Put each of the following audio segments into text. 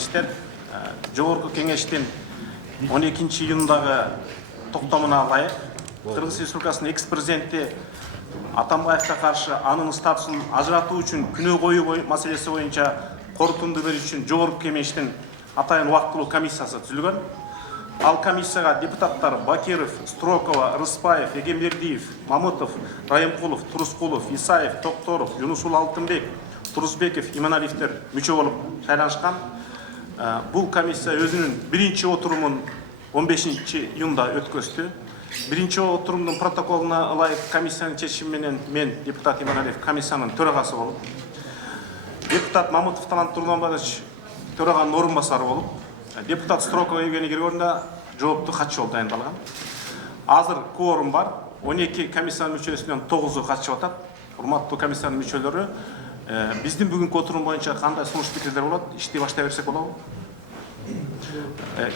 журналисттер, Жогорку кеңештин 12 июндагы токтомуна ылайык Кыргыз Республикасынын экс-президенти Атамбаевга каршы анын статусун ажыратуу үчүн күнөө коюу маселеси боюнча корутунду берүү үчүн Жогорку кеңештин атайын убактылуу комиссиясы түзүлгөн. Ал комиссияга депутаттар Бакиров, Строкова, Рыспаев, Эгембердиев, Мамытов, Райымкулов, Турускулов, Исаев, Токторов, Юнусул Алтынбек, Турузбеков, Иманалиевтер мүчө болуп шайланышкан. Бул комиссия өзүнүн биринчи отурумун 15 июнда өткөздү. Биринчи отурумдун протоколуна ылайык комиссиянын чечими менен мен, депутат Иманалиев, комиссиянын төрагасы болуп, депутат Мамытов Талант Тургунбаевич төраганын орун басары болуп, депутат Строкова Евгений Григорьевна жооптуу катчы болуп дайындалган. Азыр кворум бар. 12 комиссиянын мүчөсүнөн 9-у катышып атат. Урматтуу комиссиянын мүчөлөрү, биздин бүгүнкү отурум боюнча кандай сунуш пикирлер болот? Иштей баштай берсек болобу?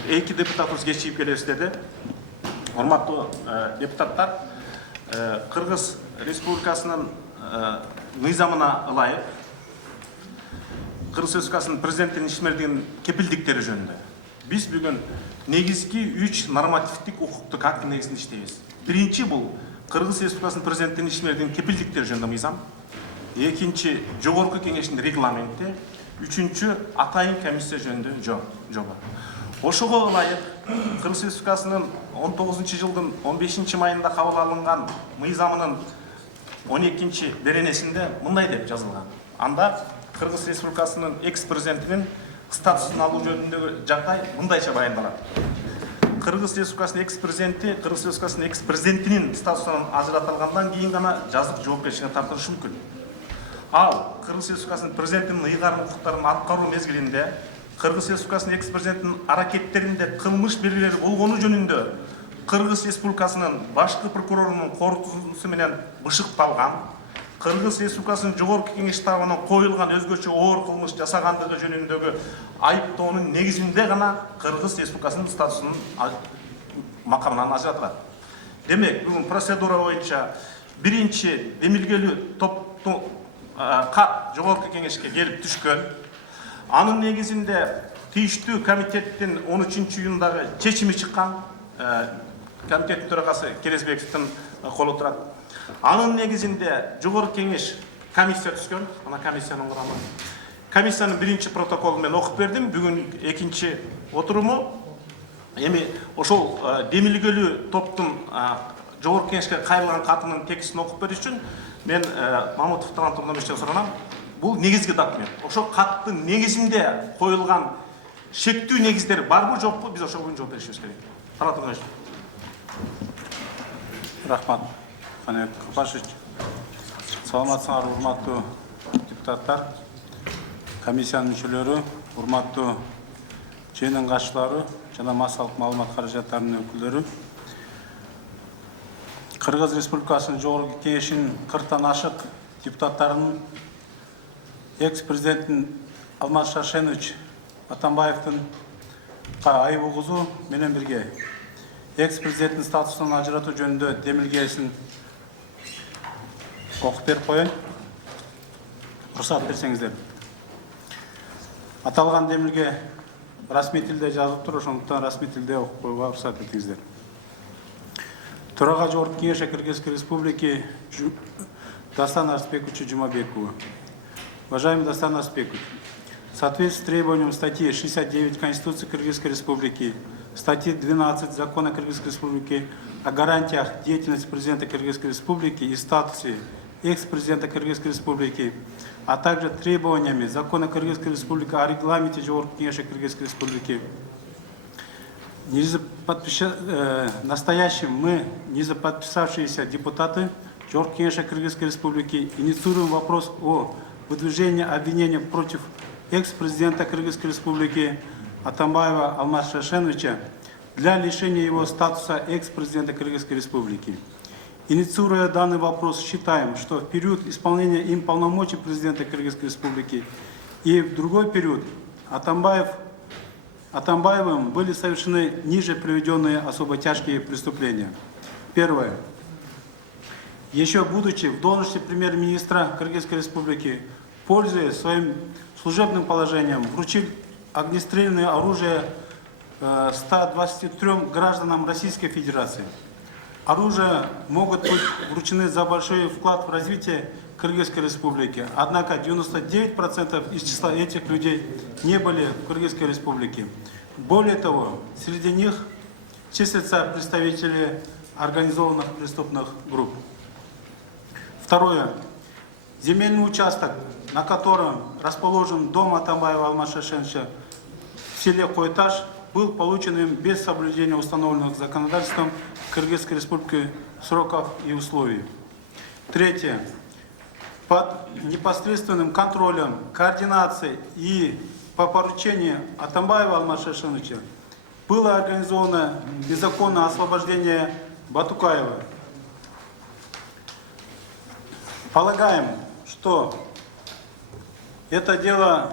Эки депутатыбыз кечигип келебиз деди. Урматтуу депутаттар, Кыргыз Республикасынын мыйзамына ылайык Кыргыз Республикасынын президенттин ишмердигинин кепилдиктери жөнүндө биз бүгүн негизги 3 нормативдик укуктук акт негизинде иштейбиз. Биринчи бул Кыргыз Республикасынын президенттин ишмердигинин кепилдиктери жөнүндө мыйзам. Экинчи Жогорку кеңештин регламенти. Үчүнчү атайын комиссия жөнүндө жоба. Ошого ылайык Кыргыз Республикасынын 19-жылдын 15 майында кабыл алынган мыйзамынын 12 беренесинде мындай деп жазылган. Анда Кыргыз Республикасынын экс-президентинин статусун алуу жөнүндөгү жагдай мындайча баяндалат. Кыргыз Республикасынын экс-президенти Кыргыз Республикасынын экс-президентинин статусунан ажыратылгандан кийин гана жазык жоопкерчиликке тартылышы мүмкүн. Ал Кыргыз Республикасынын президентинин ыйгарым укуктарын аткаруу мезгилинде Кыргыз Республикасынын экс-президентинин аракеттеринде кылмыш белгилери болгону жөнүндө Кыргыз Республикасынын башкы прокурорунун корутуусу менен бышыкталган, Кыргыз Республикасынын Жогорку кеңеш тарабынан коюлган өзгөчө оор кылмыш жасагандыгы жөнүндөгү айыптоонун негизинде гана Кыргыз Республикасынын статусунун макамынан ажыратылат. Демек, бүгүн процедура боюнча биринчи демилгелүү топтун кат Жогорку кеңешке келип түшкөн. Анын негизинде тийиштүү комитеттин 13 июндагы чечими чыккан. Комитеттин төрагасы Керезбековдун колу турат. Анын негизинде Жогорку кеңеш комиссия түзгөн. Ана комиссиянын курамы. Комиссиянын биринчи протоколун мен окуп бердим. Бүгүн экинчи отуруму. Эми ошол демилгелүү топтун Жогорку кеңешке кайрылган катынын текстин окуп берүү үчүн мен Мамытов Талант Тургунбаевичтен суранам. Бул негизги документ. Ошол каттын негизинде коюлган шектүү негиздери барбы жокпу? Биз ошого жооп беришибиз керек. Талант Тургунбаевич. Рахмат. Канат Капашевич. Саламатсыңар, урматтуу депутаттар, комиссиянын мүчөлөрү, урматтуу жыйындын катчылары жана массалык маалымат каражаттарынын өкүлдөрү. Кыргыз Республикасынын Жогорку кеңешинин 40тан ашык депутаттарынын экс-президенттин Алмаз Шаршенович Атамбаевдин айып угузуу менен бирге экс-президенттин статусунан ажыратуу жөнүндө демилгесин окуп берип коеюн. Уруксат берсеңиздер. Аталган демилге расмий тилде жазылыптыр, ошондуктан расмий тилде окуп коюуга уруксат этиңиздер. Төрага Жогорку кеңеш Кыргызской Республики Дастан Арсбековичу Жумабекову. Уважаемый Дастан Арсбекович, в соответствии с требованием статьи 69 Конституции Кыргызской Республики, статьи 12 Закона Кыргызской Республики о гарантиях деятельности президента Кыргызской Республики и статусе экс-президента Кыргызской Республики, а также требованиями Закона Кыргызской Республики о регламенте Жогорку кеңеши Кыргызской Республики, настоящим мы, незаподписавшиеся депутаты Жогорку кеңеши Кыргызской Республики, инициируем вопрос о выдвижении обвинения против экс-президента Кыргызской Республики Атамбаева Алмаза Шаршеновича для лишения его статуса экс-президента Кыргызской Республики. Инициируя данный вопрос, считаем, что в период исполнения им полномочий президента Кыргызской Республики и в другой период Атамбаевым были совершены ниже приведенные особо тяжкие преступления. Первое. Еще будучи в должности премьер-министра Кыргызской Республики, пользуясь своим служебным положением, вручил огнестрельное оружие 123 гражданам Российской Федерации. Оружие могут быть вручены за большой вклад в развитие Кыргызской Республики. Однако 99% из числа этих людей не были в Кыргызской Республике. Более того, среди них числятся представители организованных преступных групп. Второе. Земельный участок, на котором расположен дом Атамбаева Алмаза Шаршеновича в селе Койташ, был получен им без соблюдения установленных законодательством Кыргызской Республики сроков и условий. Третье. Под непосредственным контролем, координацией и по поручению Атамбаева Алмаза Шаршеновича было организовано незаконное освобождение Батукаева. Полагаем, что это дело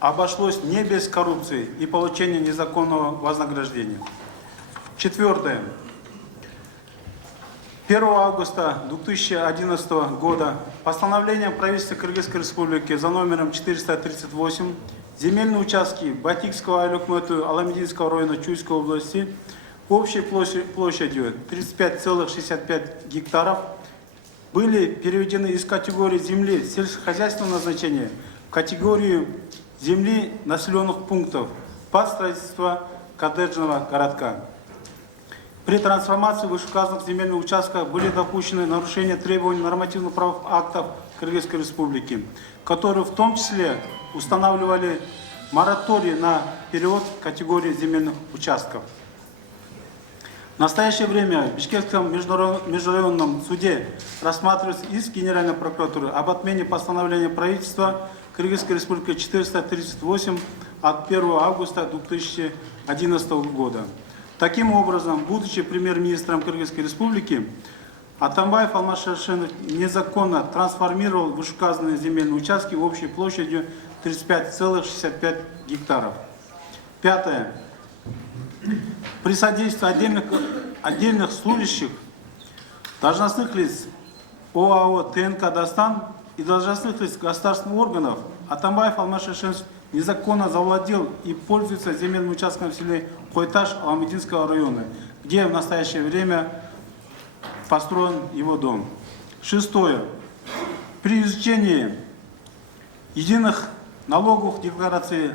обошлось не без коррупции и получения незаконного вознаграждения. Четвертое. 1 августа 2011 года постановлением правительства Кыргызской Республики за номером 438 земельные участки Батикского айлюкмөту Аламединского района Чуйской области общей площадью 35,65 гектаров были переведены из категории земли сельскохозяйственного назначения в категорию земли населенных пунктов под строительство коттеджного городка. При трансформации вышеуказанных земельных участков были допущены нарушения требований нормативно-правовых актов Кыргызской Республики, которые в том числе устанавливали мораторий на перевод категории земельных участков. В настоящее время в Бишкекском межрайонном суде рассматривается иск Генеральной прокуратуры об отмене постановления правительства Кыргызской Республики 438 от 1 августа 2011 года. Таким образом, будучи премьер-министром Кыргызской Республики, Атамбаев Алмаз Шаршенович незаконно трансформировал вышеуказанные земельные участки общей площадью 35,65 гектаров. Пятое. При содействии отдельных служащих, должностных лиц ОАО ТНК «Дастан» и должностных лиц государственных органов Атамбаев Алмаз Шаршенович незаконно завладел и пользуется земельным участком в селе Койташ Аламединского района, где в настоящее время построен его дом. Шестое. При изучении единых налоговых деклараций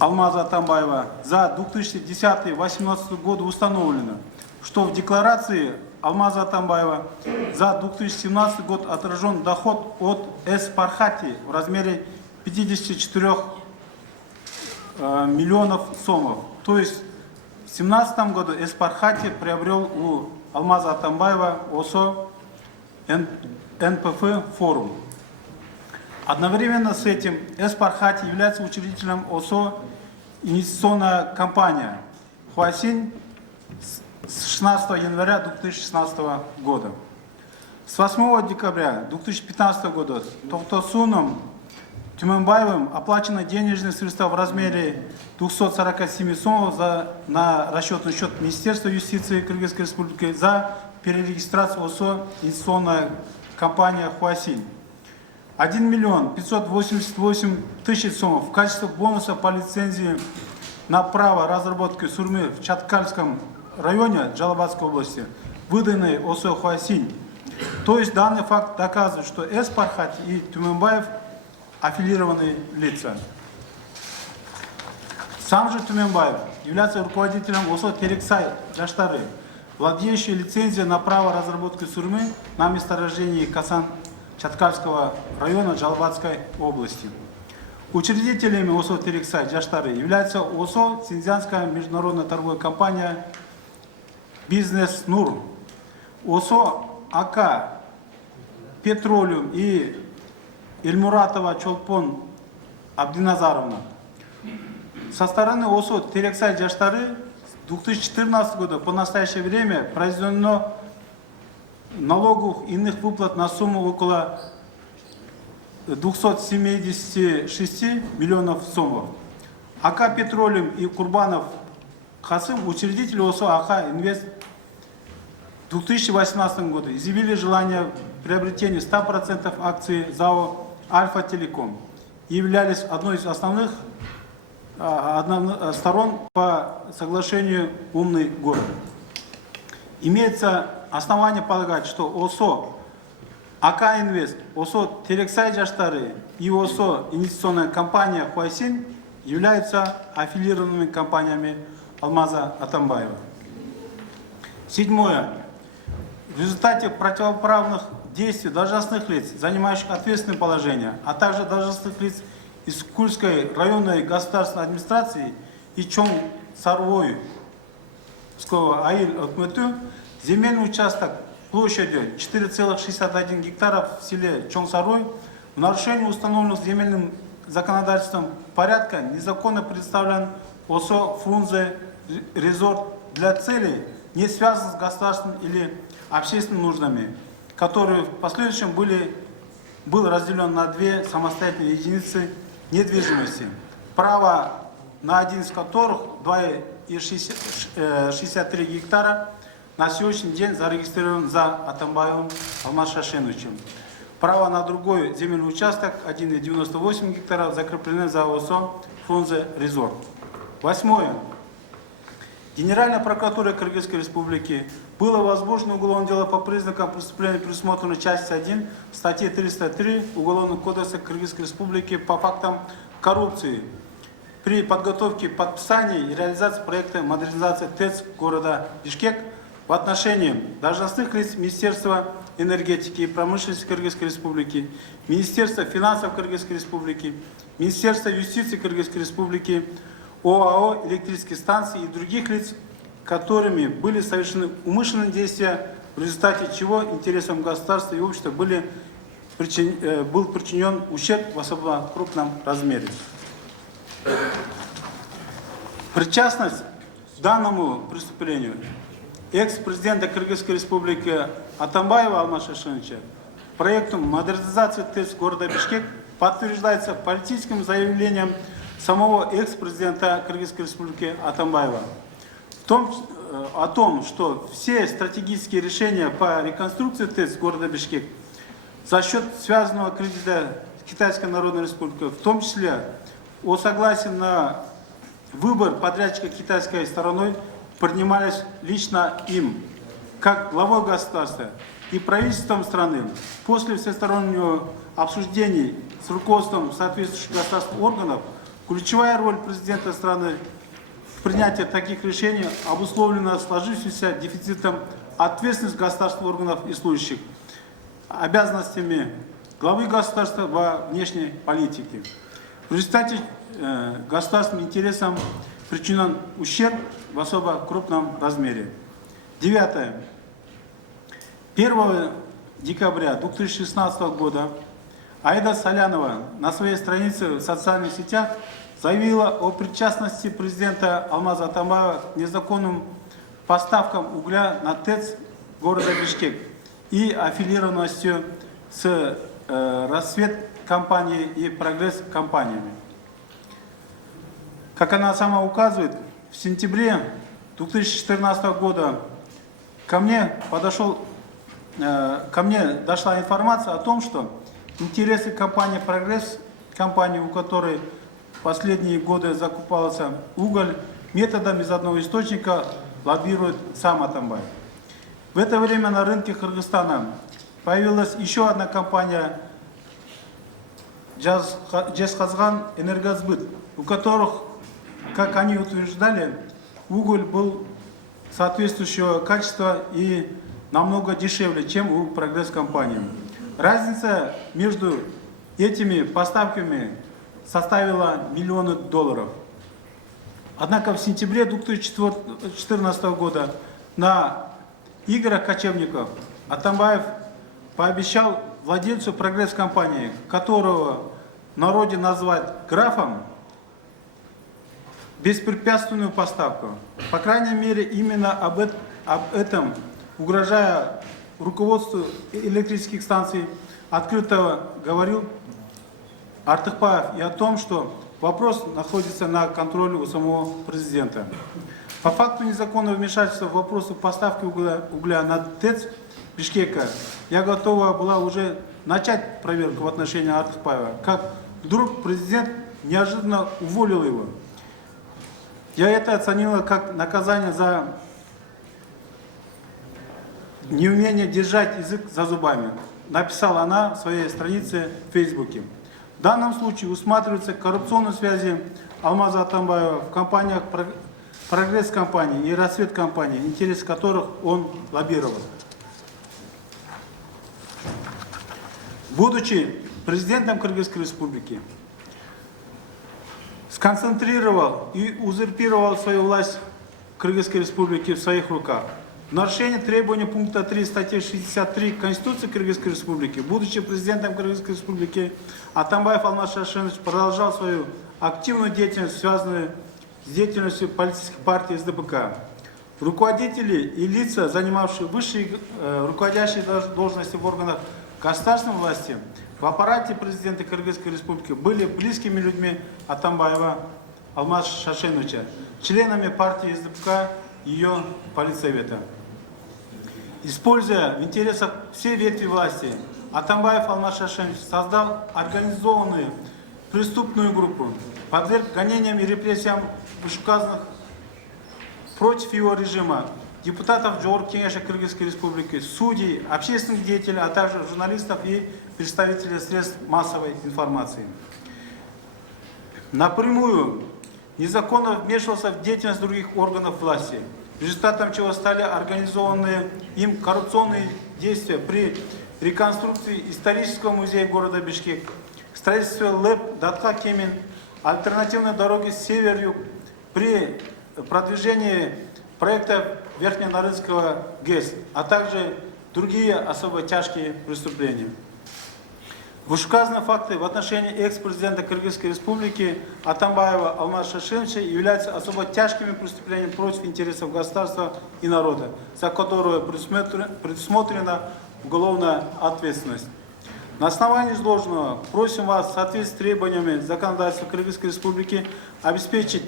Алмаза Атамбаева за 2010-2018 годы установлено, что в декларации Алмаза Атамбаева за 2017 год отражен доход от Эс-Пархати в размере 54 миллионов сомов. То есть в 2017 году Эс-Пархати приобрел у Алмаза Атамбаева ОСО НПФ «Форум». Одновременно с этим Эс-Пархати является учредителем ОСО инвестиционная компания «Хуасинь» с 16 января 2016 года. С 8 декабря 2015 года Тохтосуном Тюменбаевым оплачено денежные средства в размере 247 сомов на расчетный счет Министерства юстиции Кыргызской Республики за перерегистрацию ОСО инвестиционная компания «Хуасинь». 1 миллион 588 тысяч сомов в качестве бонуса по лицензии на право разработки сурьмы в Чаткальском районе Джалабадской области, выданной ОСО «Хуасинь». То есть данный факт доказывает, что Эс-Пархати и Тюменбаев аффилированные лица. Сам же Тюменбаев является руководителем ОСО «Терексай Джаштары», владеющий лицензией на право разработки сурьмы на месторождении Касан Чаткальского района Джалабадской области. Учредителями ОСО «Терексай Джаштары» является ОСО «Синьцзянская международная торговая компания «Бизнес Нур», ОСО АК «Петролиум» и Эльмуратова Чолпон Абдиназаровна. Со стороны ОСО «Терексай Джаштары» с 2014 года по настоящее время произведено налоговых иных выплат на сумму около 276 миллионов сомов. АК «Петролиум» и Курбанов Хасым, учредители ОСО АК «Инвест» в 2018 году изъявили желание приобретения 100% акций ЗАО «Альфа Телеком». являлись одной из основных сторон по соглашению «Умный город». Имеется основание полагать, что ОСО АК Инвест, ОСО Терексай Жаштары и ОСО инвестиционная компания Хуайсин являются аффилированными компаниями Алмаза Атамбаева. Седьмое. В результате противоправных действий должностных лиц, занимающих ответственное положение, а также должностных лиц из Кульской районной государственной администрации и Чон Сарвой Аиль Отмету, земельный участок площадью 4,61 гектаров в селе Чон-Сарой в нарушении установленных земельным законодательством порядка незаконно представлен ОСО Фрунзе Резорт для целей, не связанных с государственными или общественными нуждами, которые в последующем был разделен на две самостоятельные единицы недвижимости, право на один из которых 2,63 гектара на сегодняшний день зарегистрирован за Атамбаевым Алмаз Шашеновичем. Право на другой земельный участок 1,98 гектара закреплено за ОСО Фрунзе Резорт. Восьмое. Генеральная прокуратура Кыргызской Республики было возбуждено уголовное дело по признакам преступления, предусмотренной частью 1 статьи 303 Уголовного кодекса Кыргызской Республики по фактам коррупции при подготовке, подписании и реализации проекта модернизации ТЭЦ города Бишкек в отношении должностных лиц Министерства энергетики и промышленности Кыргызской Республики, Министерства финансов Кыргызской Республики, Министерства юстиции Кыргызской Республики, ОАО «Электрические станции» и других лиц, которыми были совершены умышленные действия, в результате чего интересам государства и общества был причинен ущерб в особо крупном размере. Причастность к данному преступлению экс-президента Кыргызской Республики Атамбаева Алмаза Шашеновича проекту модернизации ТЭЦ города Бишкек подтверждается политическим заявлением самого экс-президента Кыргызской Республики Атамбаева о том, что все стратегические решения по реконструкции ТЭЦ города Бишкек за счет связанного кредита Китайской Народной Республики, в том числе о согласии на выбор подрядчика китайской стороной, принимались лично им, как главой государства и правительством страны. После всестороннего обсуждений с руководством соответствующих государственных органов, ключевая роль президента страны в принятии таких решений обусловлена сложившимся дефицитом ответственности государственных органов и служащих, обязанностями главы государства во внешней политике. В результате государственным интересам причинен ущерб в особо крупном размере. Девятое. 1 декабря 2016 года Аида Салянова на своей странице в социальных сетях заявила о причастности президента Алмаза Атамбаева к незаконным поставкам угля на ТЭЦ города Бишкек и аффилированностью с «Рассвет» компанией и «Прогресс» компаниями. Как она сама указывает, в сентябре 2014 года ко мне дошла информация о том, что интересы компании «Прогресс», компании, у которой в последние годы закупался уголь, методом из одного источника лоббирует сам Атамбаев. В это время на рынке Кыргызстана появилась еще одна компания «Жезказган Энергосбыт», у которых, как они утверждали, уголь был соответствующего качества и намного дешевле, чем у «Прогресс» компании. Разница между этими поставками составила миллионы долларов. Однако в сентябре 2014 года на играх кочевников Атамбаев пообещал владельцу «Прогресс» компании, которого в народе назвать графом, беспрепятственную поставку. По крайней мере, именно об этом, угрожая руководству электрических станций, открыто говорил Артыкбаев и о том, что вопрос находится на контроле у самого президента. По факту незаконного вмешательства в вопросы поставки угля на ТЭЦ Бишкека я готова была уже начать проверку в отношении Артыкбаева, как вдруг президент неожиданно уволил его. Я это оценила как наказание за неумение держать язык за зубами, написала она в своей странице в Фейсбуке. В данном случае усматриваются коррупционные связи Алмаза Атамбаева в компаниях «Прогресс» компании и «Рассвет» компании, интересы которых он лоббировал. Будучи президентом Кыргызской республики, сконцентрировал и узурпировал свою власть Кыргызской республики в своих руках. В нарушение требований пункта 3 статьи 63 Конституции Кыргызской республики, будучи президентом Кыргызской республики, Атамбаев Алмаз Шаршенович продолжал свою активную деятельность, связанную с деятельностью политических партий СДПК. Руководители и лица, занимавшие высшие руководящие должности в органах государственной власти, в аппарате президента Кыргызской республики были близкими людьми Атамбаева Алмаз Шаршеновича, членами партии СДПК и ее политсовета. Используя в интересах всей ветви власти, Атамбаев Алмаз Шаршенович создал организованную преступную группу, подверг гонениям и репрессиям вышеуказанных против его режима депутатов Жогорку Кеңеша Кыргызской республики, судей, общественных деятелей, а также журналистов и представителей средств массовой информации. Напрямую незаконно вмешивался в деятельность других органов власти, результатом чего стали организованные им коррупционные действия при реконструкции исторического музея города Бишкек, строительстве ЛЭП Датка Кемин, альтернативной дороги север-юг, при продвижении проекта Верхненарынского ГЭС, а также другие особо тяжкие преступления. Вышеуказанные факты в отношении экс-президента Кыргызской республики Атамбаева Алмаза Шаршеновича являются особо тяжкими преступлениями против интересов государства и народа, за которое предусмотрена уголовная ответственность. На основании изложенного просим вас в соответствии с требованиями законодательства Кыргызской республики обеспечить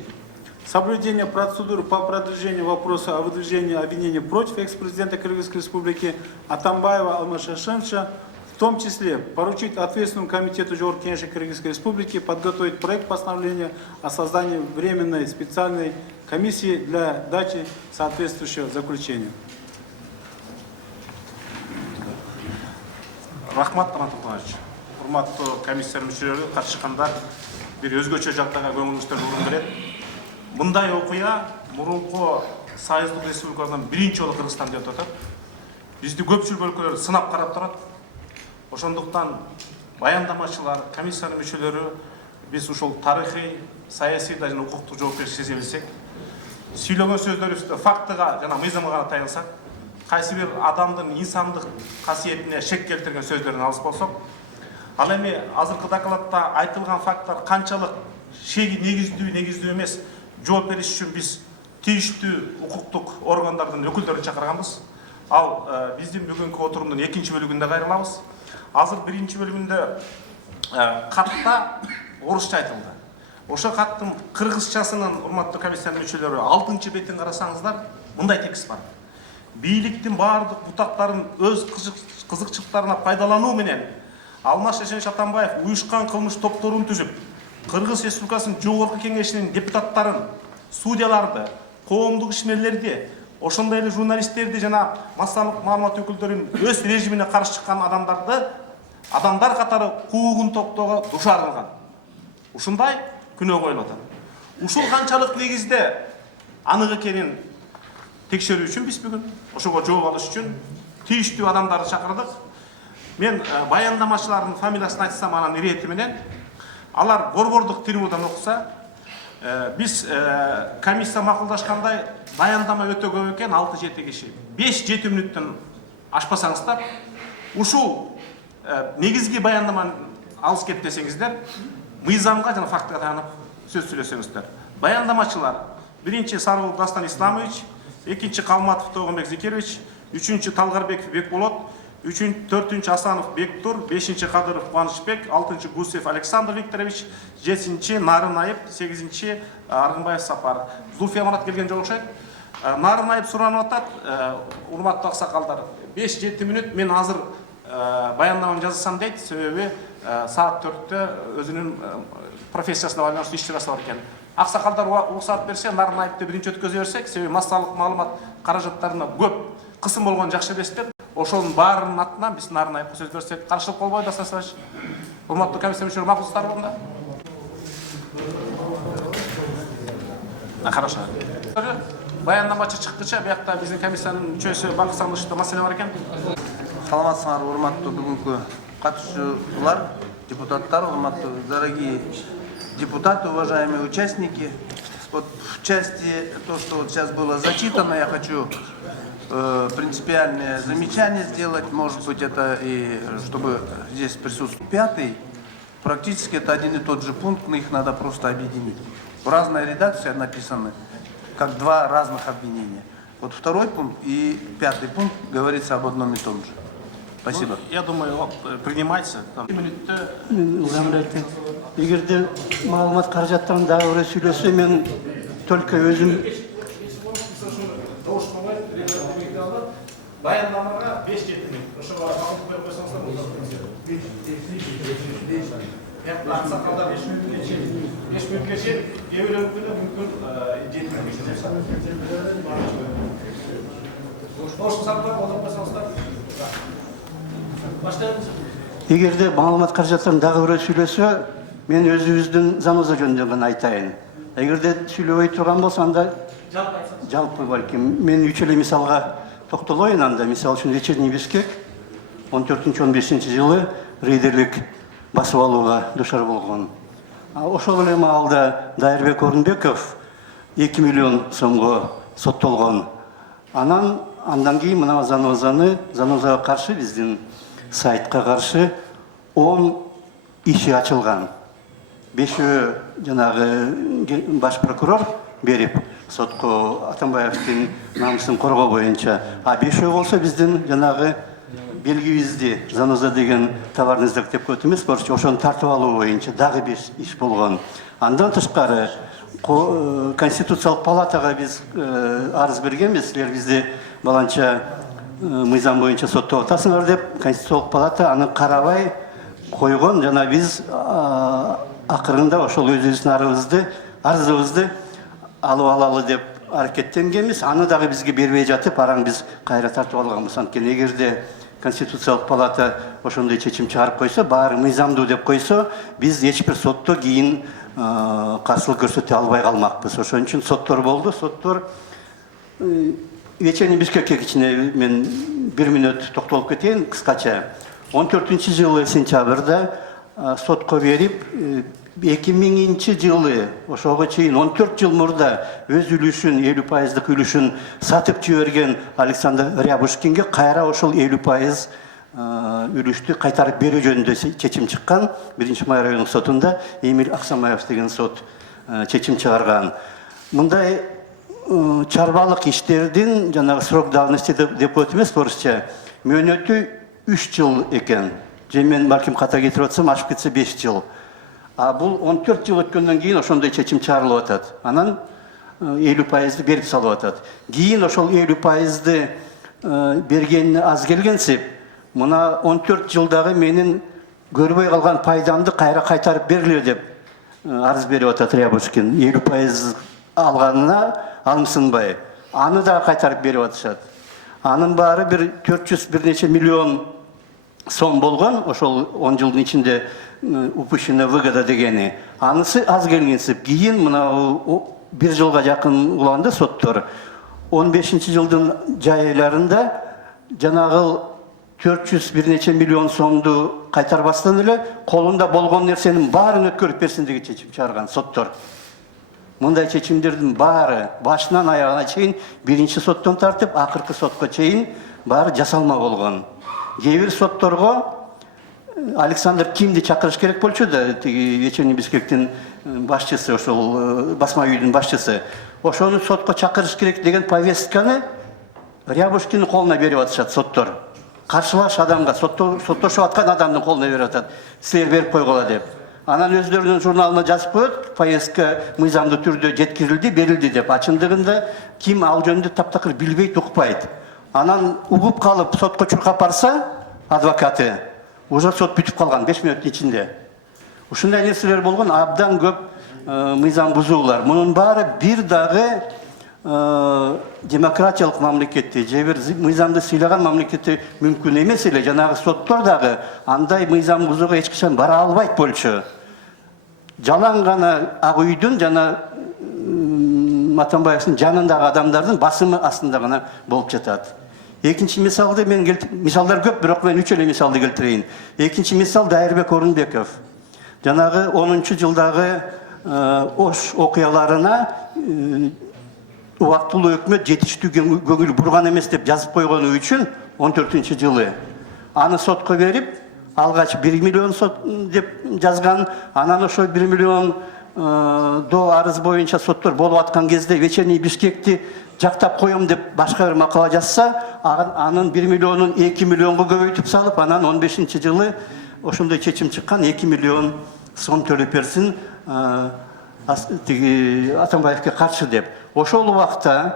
соблюдение процедуры по продвижению вопроса о выдвижении обвинений против экс-президента Кыргызской республики Атамбаева Алмаза Шаршеновича, в том числе поручить ответственному комитету Жогорку Кеңеша Кыргызской республики подготовить проект постановления о создании временной специальной комиссии для дачи соответствующего заключения. Рахмат, Қанат Мұхтарович. Құрметті комиссия мүшелері, қатысқандар, бір өзгөчө жактага көңүлүңүздөрдү бургум келет. Мындай окуя мурунку Союздук Республикалардан биринчи жолу Кыргызстанда өтүп атат. Бизди көпчүлүк өлкөлөр сынап карап турат. Ошондуктан баяндамачылар, комиссиянын мүчөлөрү биз ушул тарыхый, саясий жана укуктук жоопкерчиликти сезе билсек, сүйлөгөн сөздөрүбүздө фактыга жана мыйзамга гана таянсак, кайсы бир адамдын инсандык касиетине шек келтирген сөздөрүн алыс болсок, ал эми азыркы докладта айтылган факттар канчалык негиздүү эмес, жооп бериш үчүн биз тийиштүү укуктук органдардын өкүлдөрүн чакырганбыз. Ал биздин бүгүнкү отурумдун экинчи бөлүгүндө кайрылабыз. Азыр биринчи бөлүгүндө катта орусча айтылды. Ошо каттын кыргызчасынын, урматтуу комиссиянын мүчөлөрү, 6 бетин карасаңыздар, мындай текст бар. Бийликтин баардык бутактарын өз кызыкчылыктарына пайдалануу менен Алмаз Шаршенович Атамбаев уюшкан кылмыш топторун түзүп, Кыргыз Республикасынын Жогорку Кеңешинин депутаттарын, судьяларды, коомдук ишмерлерди, ошондой эле журналисттерди жана массалык маалымат өкүлдөрүн өз режимине каршы чыккан адамдар катары куугун топтоого душар кылган. Ушундай күнөө коюлуп атат. Ушул канчалык негизде анык экенин текшерүү үчүн биз бүгүн ошого жооп алыш үчүн тийиштүү адамдарды чакырдык. Мен баяндамачылардын фамилиясын айтсам анан ирети менен, алар борбордук трибунадан окуса, биз комиссия макулдашкандай баяндама өтө көп экен, 6-7 киши. 5-7 мүнөттөн ашпасаңыздар, ушул негизги баяндаманы алыс кетпесеңиздер, мыйзамга жана фактыга таянып сөз сүйлөсөңүздөр. Баяндамачылар: биринчи Сарыл Дастан Исламович, экинчи Калматов Тогонбек Зекерович, үчүнчү Талгарбеков Бекболот, төртүнчү Асанов Бектур, бешинчи Кадыров Кубанычбек, 6-чы Гусев Александр Викторович, 7-чи Нарын Айып, 8-чи Аргынбаев Сапар. Зульфия Марат келген жок окшойт. Нарын Айып суранып атат, урматтуу аксакалдар, 5-7 мүнөт мен азыр баяндаманы жазсам дейт, себеби саат 4-тө өзүнүн профессиясына байланыштуу иш чарасы бар экен. Аксакалдар уруксат берсе, нарын айыпты биринчи өткөзө берсек, себеби массалык маалымат каражаттарына көп кысым болгон жакшы эмеспи? Ошонун баарынын атынан биз нарын айыпты сөз берсек, каршылык болбойт, Дастан Сабирович. Урматтуу комиссия мүчөлөрү, макулсуздар болду. Хорошо. Баяндамачы чыккыча биякта биздин комиссиянын мүчөсү Бакыт Сандышевда маселе бар экен. Саламатсыңар, урматтуу бүгүнкү катышуучулар, депутаттар, урматтуу дорогие депутаты, уважаемые участники. Вот в части то, что вот сейчас было зачитано, я хочу принципиальное замечание сделать. Может быть, это и чтобы здесь присутствовал. 5-й, практически это один и тот же пункт, но их надо просто объединить. В разной редакции написаны, как два разных обвинения. Вот 2-й пункт и 5-й пункт говорится об одном и том же. Спасибо. Я думаю, принимается. Егерде маалымат каражаттарын дагы бир сүйлөсө, мен только өзүм Баяндамага 5-7 минут. Ошого макул коюп койсоңуздар болот. Аксакалдар 5 минутка чейин. 5 минутка чейин, кээ бирөө мүмкүн 7 минутка. Ошо сапар болуп койсоңуздар. Баштайбыз. эгерде маалымат каражаттарын дагы бирөө сүйлөсө, мен өзүбүздүн заноза жөнүндө гана айтайын. Эгерде сүйлөбөй турган болсо, анда жалпы балким мен 3 эле мисалга токтолоюн. Анда мисал үчүн Вечерний Бишкек 14-15 жылы рейдерлик басып алууга душар болгон. Ошол эле маалда Дайырбек Орунбеков 2 миллион сомго соттолгон. Андан кийин мына занозага каршы, биздин сайтка каршы 10 иши ачылган. 5-өө жанагы баш прокурор берип, сотко Атамбаевдин намысын коргоо боюнча, а 5-өө болсо биздин жанагы белгибизди заноза деген товарный знак деп коет эмес, ошону тартып алуу боюнча дагы 5 иш болгон. Андан тышкары Конституциялык палатага биз арыз бергенбиз, силер бизди баланча мыйзам боюнча соттоп атасыңар деп. Конституциялык палата аны карабай койгон. Жана биз акырында ошол өзүбүздүн арызыбызды алып алалы деп аракеттенгенбиз. Аны дагы бизге бербей жатып, араң биз кайра тартып алганбыз. Анткени эгерде Конституциялык палата ошондой чечим чыгарып койсо, баары мыйзамдуу деп койсо, биз эч бир сотто кийин каршылык көрсөтө албай калмакпыз. Ошон үчүн соттор болду. Соттор Вечерний Бишкекке кичине мен 1 мүнөт токтолуп кетейин кыскача. 14-жылы сентябрда сотко берип, 2000-жылы ошого чейин 14 жыл мурда өз үлүшүн, 50% үлүшүн сатып жиберген Александр Рябушкинге кайра ошол 50% үлүштү кайтарып берүү жөнүндө чечим чыккан. 1-Май райондук сотунда Эмиль Аксамаев деген сот чечим чыгарган. Мындай чарбалык иштердин жанагы срок давности деп коет эмес, орусча мөөнөтү 3 жыл экен. Же мен балким ката кетирип атсам, ашып кетсе 5 жыл. А бул 14 жыл өткөндөн кийин ошондой чечим чыгарылып атат. Анан 50% берип салып атат. Кийин ошол 50% бергенине аз келгенсип, мына 14 жылдагы менин көрбөй калган пайдамды кайра кайтарып бергиле деп арыз берип атат Рябушкин. 50% алганына алымсынбай, аны да кайтарып берип атышат. Анын баары бир 400 бир нече миллион сом болгон, ошол 10 жылдын ичинде упущенная выгода дегени. Анысы аз келгенсип, кийин мына 1 жылга жакын уланды соттор. 15-жылдын жай айларында жанагы 400 бир нече миллион сомду кайтарбастан эле колунда болгон нерсенин баарын өткөрүп берсин деген чечим чыгарган соттор. Мындай чечимдердин баары башынан аягына чейин 1-чи соттон тартып, акыркы сотко чейин баары жасалма болгон. Кээ бир сотторго Александр Кимди чакырыш керек болчу да, тиги Вечерний Бишкектин башчысы, ошол басма үйдүн башчысы. Ошону сотко чакырыш керек деген повестканы Рябушкиндин колуна берип атышат соттор. Каршылаш адамга, соттошуп аткан адамдын колуна берип атат. Силер берип койгула деп. Анан өздөрүнүн журналына жазып коет, повестка мыйзамдуу түрдө жеткирилди, берилди деп. Ачындыгында ким ал жөнүндө таптакыр билбейт, укпайт. Анан угуп калып сотко чуркап барса, адвокаты. Уже сот бүтүп калган 5 мүнөттүн ичинде. Ушундай нерселер болгон, абдан көп мыйзам бузуулар. Мунун баары бир дагы демократиялык мамлекетте, же бир мыйзамды сыйлаган мамлекетте мүмкүн эмес эле. Жанагы соттор дагы андай мыйзам бузууга эч качан бара албайт болчу. Жалаң гана ак үйдүн жана Атамбаевдин жанындагы адамдардын басымы астында гана болуп жатат. Экинчи мисалды мен мисалдар көп, бирок мен 3 эле мисалды келтирейин. Экинчи мисал Дайырбек Орунбеков. Жанагы 10-жылдагы Ош окуяларына убактылуу өкмөт жетиштүү көңүл бурган эмес деп жазып койгону үчүн 14-жылы аны сотко берип, алгач 1 миллион сот деп жазган, анан ошо 1 миллион до арыз боюнча соттор болуп аткан кезде Вечерний Бишкекти жактап коем деп башка бир макала жазса, анын 1 миллионун 2 миллионго көбөйтүп салып, анан 15-жылы ошондой чечим чыккан, 2 миллион сом төлөп берсин Атамбаевге каршы деп. Ошол убакта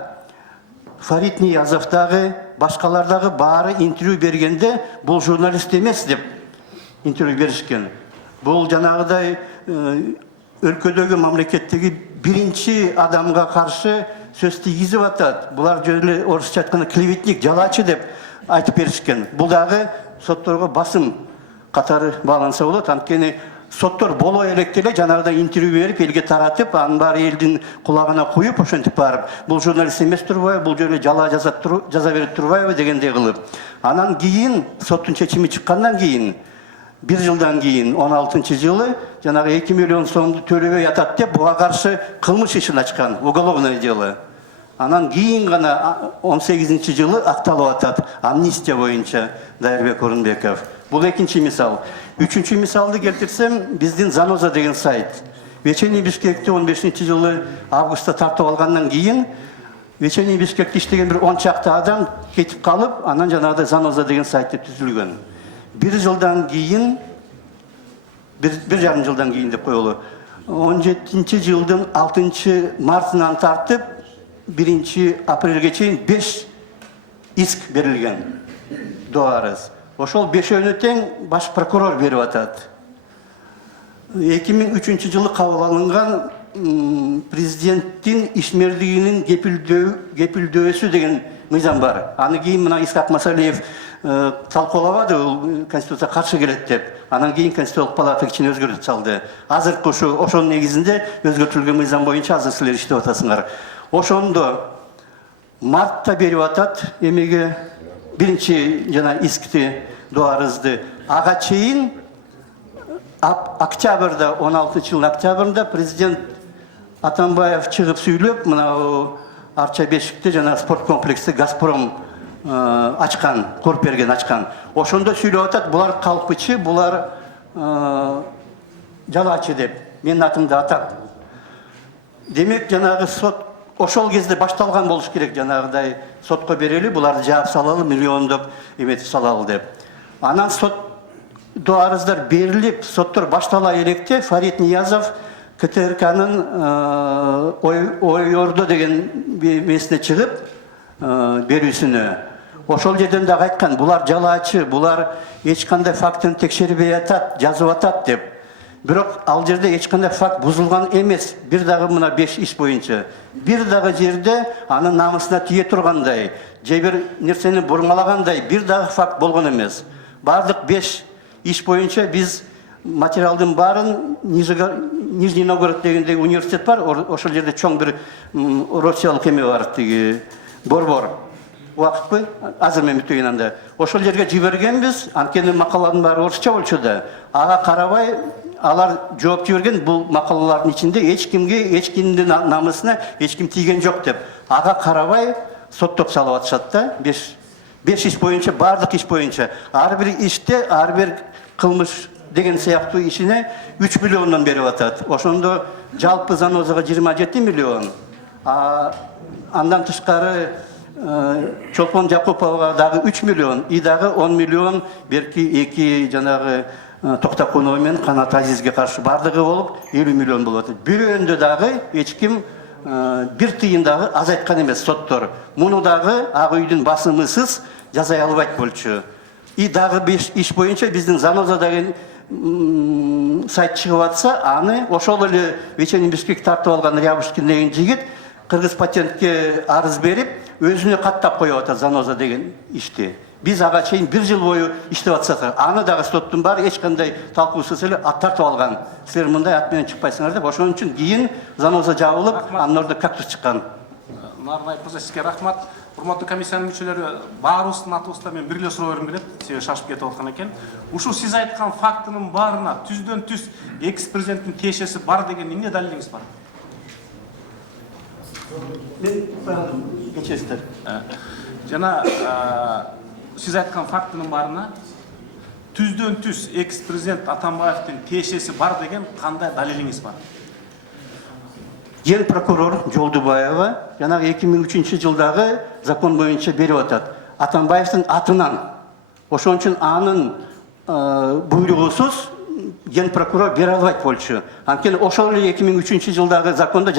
Фарид Ниязов дагы, башкалар дагы баары интервью бергенде бул журналист эмес деп интервью беришкен. Бул жанагыдай өлкөдөгү мамлекеттеги биринчи адамга каршы сөз тийгизип атат. Булар жөн орусча айтканда клеветник, жалаачы деп айтып беришкен. Бул дагы сотторго басым катары байланса болот. Анткени соттор боло электе эле жанагыдай интервью берип, элге таратып, анын баары элдин кулагына куюп, ошентип барып, бул журналист эмес турбайбы, бул жөн жала жаза берип турбайбы дегендей кылып. Анан кийин соттун чечими чыккандан кийин 1 жылдан кийин 16-жылы жанагы 2 миллион сомду төлөбөй атат деп буга каршы кылмыш ишин ачкан, уголовное дело. Анан кийин гана 18-жылы акталып атат амнистия боюнча Дайырбек Орунбеков. Бул экинчи мисал. Үчүнчү мисалды келтирсем, биздин Заноза деген сайт. Вечерний Бишкекти 15-жылы августта тартып алгандан кийин Вечерний Бишкекти иштеген бир 10 чакты адам кетип калып, анан жанагыдай Заноза деген сайтты түзүлгөн. 1 жылдан кийин, 1,5 жылдан кийин деп коелу. 17-жылдын 6-мартынан тартып 1 апрелге чейин 5 иск берилген. До арыз. Ошол 5-өөнү тең баш прокурор берип атат. 2003-жылы кабыл алынган президенттин ишмердигинин кепилдөөсү деген мыйзам бар. Аны кийин мына Исхак Масалиев талкуулабады, бул конституцияга каршы келет деп. Анан кийин Конституциялык палата кичине өзгөртүү салды. Азыркы ошонун негизинде өзгөртүлгөн мыйзам боюнча азыр силер иштеп атасыңар. Ошондо мартта берип атат эмеге биринчи жана искти до арызды. Ага чейин октябрда, 16-жылдын октябрында президент Атамбаев чыгып сүйлөп, мына Арча Бешикте жана спорт комплекси Газпром ачкан, Корперген ачкан. Ошондо сүйлөп атат, булар калпычы, булар жалаачы деп. Менин атымды атап. Демек, жанагы сот ошол кезде башталган болуш керек, жанагыдай сотко берели, буларды жаап салалы, миллиондоп эметип салалы деп. Анан сот до арыздар берилип, соттор баштала электе Фарид Ниязов КТРКнын Ой-Ордо деген месине чыгып берүүсүнө. Ошол жерден дагы айткан, булар жалаачы, булар эч кандай фактын текшербей атат, жазып атат деп. Бирок ал жерде эч кандай факт бузулган эмес. Бир дагы мына 5 иш боюнча. Бир дагы жерде анын намысына тие тургандай, же бир нерсени бурмалагандай бир дагы факт болгон эмес. Бардык 5 иш боюнча биз материалдын баарын Нижний Новгород дегендеги университет бар, ошол жерде чоң бир россиялык эме бар, тиги борбор. Убакытпы? Азыр мен бүтөйүн анда. Ошол жерге жибергенбиз, анткени макаланын баары орусча болчу да. Ага карабай алар жооп жиберген, бул макалалардын ичинде эч кимдин намысына эч ким тийген жок деп. Ага карабай соттоп салып атышат да, 5 иш боюнча, бардык иш боюнча. Ар бир иште, ар бир кылмыш деген сыяктуу ишине 3 миллиондон берип атат. Ошондо жалпы Занозага 27 миллион. Андан тышкары Чолпон Жакуповага дагы 3 миллион, и дагы 10 миллион берки эки жанагы Токтокунова менен Канат Азизге каршы бардыгы болуп 50 миллион болуп атат. Бирөөндө дагы эч ким бир тыйын дагы азайткан эмес соттор. Муну дагы ак үйдүн басымысыз жазай албайт болчу. И дагы иш боюнча биздин Заноза деген сайт чыгып атса, аны ошол эле вечерний бишкек тартып алган Рябушкин деген жигит кыргыз патентке арыз берип, өзүнө каттап коюп атат Заноза деген ишти. Биз ага чейин 1 жыл бою иштеп атсак, аны дагы соттун баары эч кандай талкуусуз эле тартып алган. Силер мындай ат менен чыкпайсыңар деп, ошон үчүн кийин Заноза жабылып, анын ордуна кактус чыккан. Нарынай мырза, сизге рахмат. Урматтуу комиссиянын мүчөлөрү, баарыбыздын атыбызда мен бир эле суроо бергим келет, себеби шашып кетип аткан экен. Ушул сиз айткан фактынын баарына түздөн түз экс президенттин тиешеси бар деген эмне далилиңиз бар? Geçesizler. Жана сиз айткан фактынын баарына түздөн түз экс президент Атамбаевдин тиешеси бар деген кандай далилиңиз бар? Ген прокурор Жолдубаева жанагы 2003 жылдагы закон боюнча берип атат. Атамбаевдин атынан. Ошон үчүн анын буйругусуз ген прокурор бере албайт болчу. Анткени ошол эле 2003 жылдагы закондо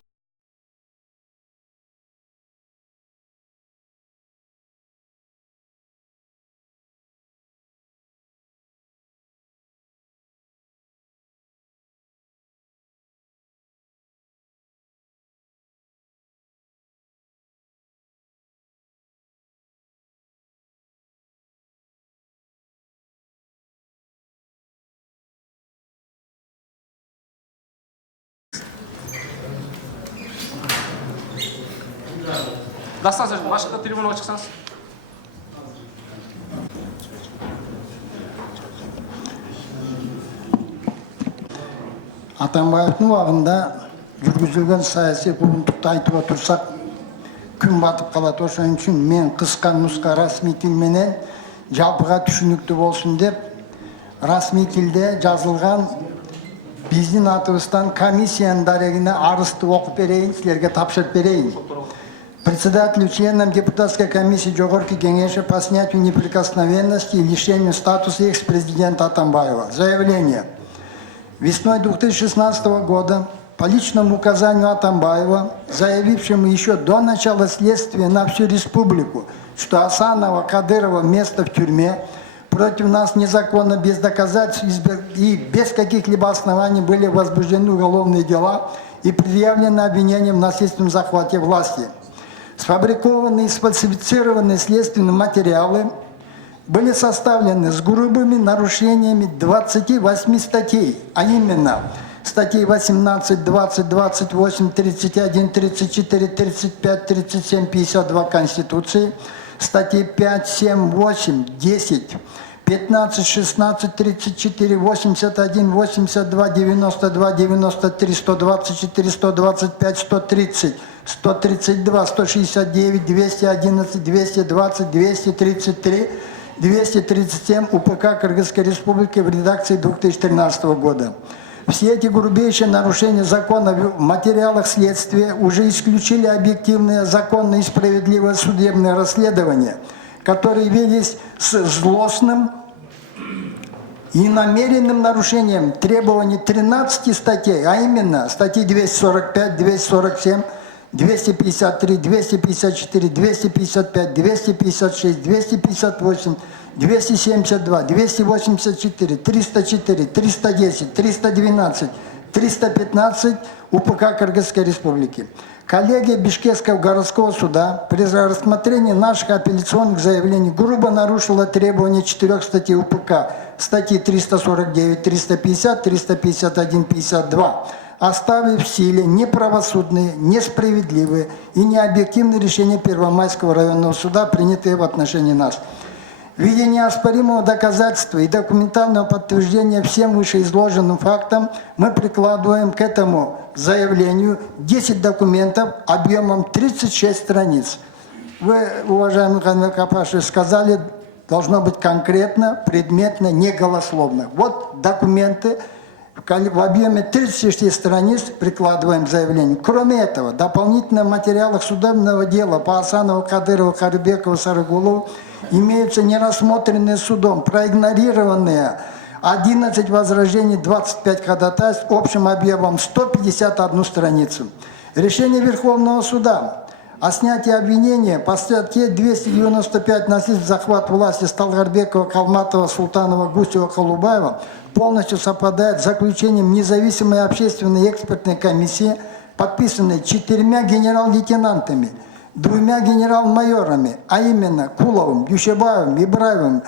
Дастан, башка трибунага чыксаңыз. Атамбаевдин убагында жүргүзүлгөн саясий курултукту айтып отурсак күн батып калат. Ошон үчүн мен кыска нуска расмий тил менен жалпыга түшүнүктүү болсун деп расмий тилде жазылган биздин атыбыздан комиссиянын дарегине арызды окуп берейин, силерге тапшырып берейин. Председателю, членам депутатской комиссии Жогорки Кеңеши по снятию неприкосновенности и лишению статуса экс-президента Атамбаева. Заявление. Весной 2016 года по личному указанию Атамбаева, заявившему еще до начала следствия на всю республику, что Асанова, Кадырова место в тюрьме, против нас незаконно, без доказательств и без каких-либо оснований были возбуждены уголовные дела и предъявлены обвинения в насильственном захвате власти. Сфабрикованные и сфальсифицированные следственные материалы были составлены с грубыми нарушениями 28 статей, а именно статей 18, 20, 28, 31, 34, 35, 37, 52 Конституции, статей 5, 7, 8, 10, 15, 16, 34, 81, 82, 92, 93, 124, 125, 130, 132, 169, 211, 220, 233, 237 УПК Кыргызской Республики в редакции 2013 года. Все эти грубейшие нарушения закона в материалах следствия уже исключили объективное, законное и справедливое судебное расследование, которые велись с злостным и намеренным нарушением требований 13 статей, а именно статьи 245, 247, 253, 254, 255, 256, 258, 272, 284, 304, 310, 312, 315 УПК Кыргызской Республики. Коллегия Бишкекского городского суда при рассмотрении наших апелляционных заявлений грубо нарушила требования 4 статей УПК, статьи 349, 350, 351, 52, оставив в силе неправосудные, несправедливые и необъективные решения Первомайского районного суда, принятые в отношении нас. В виде неоспоримого доказательства и документального подтверждения всем вышеизложенным фактам мы прикладываем к этому заявлению 10 документов объемом 36 страниц. Вы, уважаемый Хамиль Капашевич, сказали, должно быть конкретно, предметно, не голословно. Вот документы в объеме 36 страниц прикладываем заявление. Кроме этого, дополнительно в материалах судебного дела по Асанову, Кадырову, Карыбекову, Сарыгулову имеются нерассмотренные судом, проигнорированные 11 возражений, 25 ходатайств общим объемом 151 страницу. Решение Верховного суда о снятии обвинения по статье 295 «Насильственный захват власти» Сталгарбекова, Калматова, Султанова, Гусева, Колубаева полностью совпадает с заключением независимой общественной экспертной комиссии, подписанной 4 генерал-лейтенантами, 2 генерал-майорами, а именно Куловым, Дюшебаевым, Ибраевым,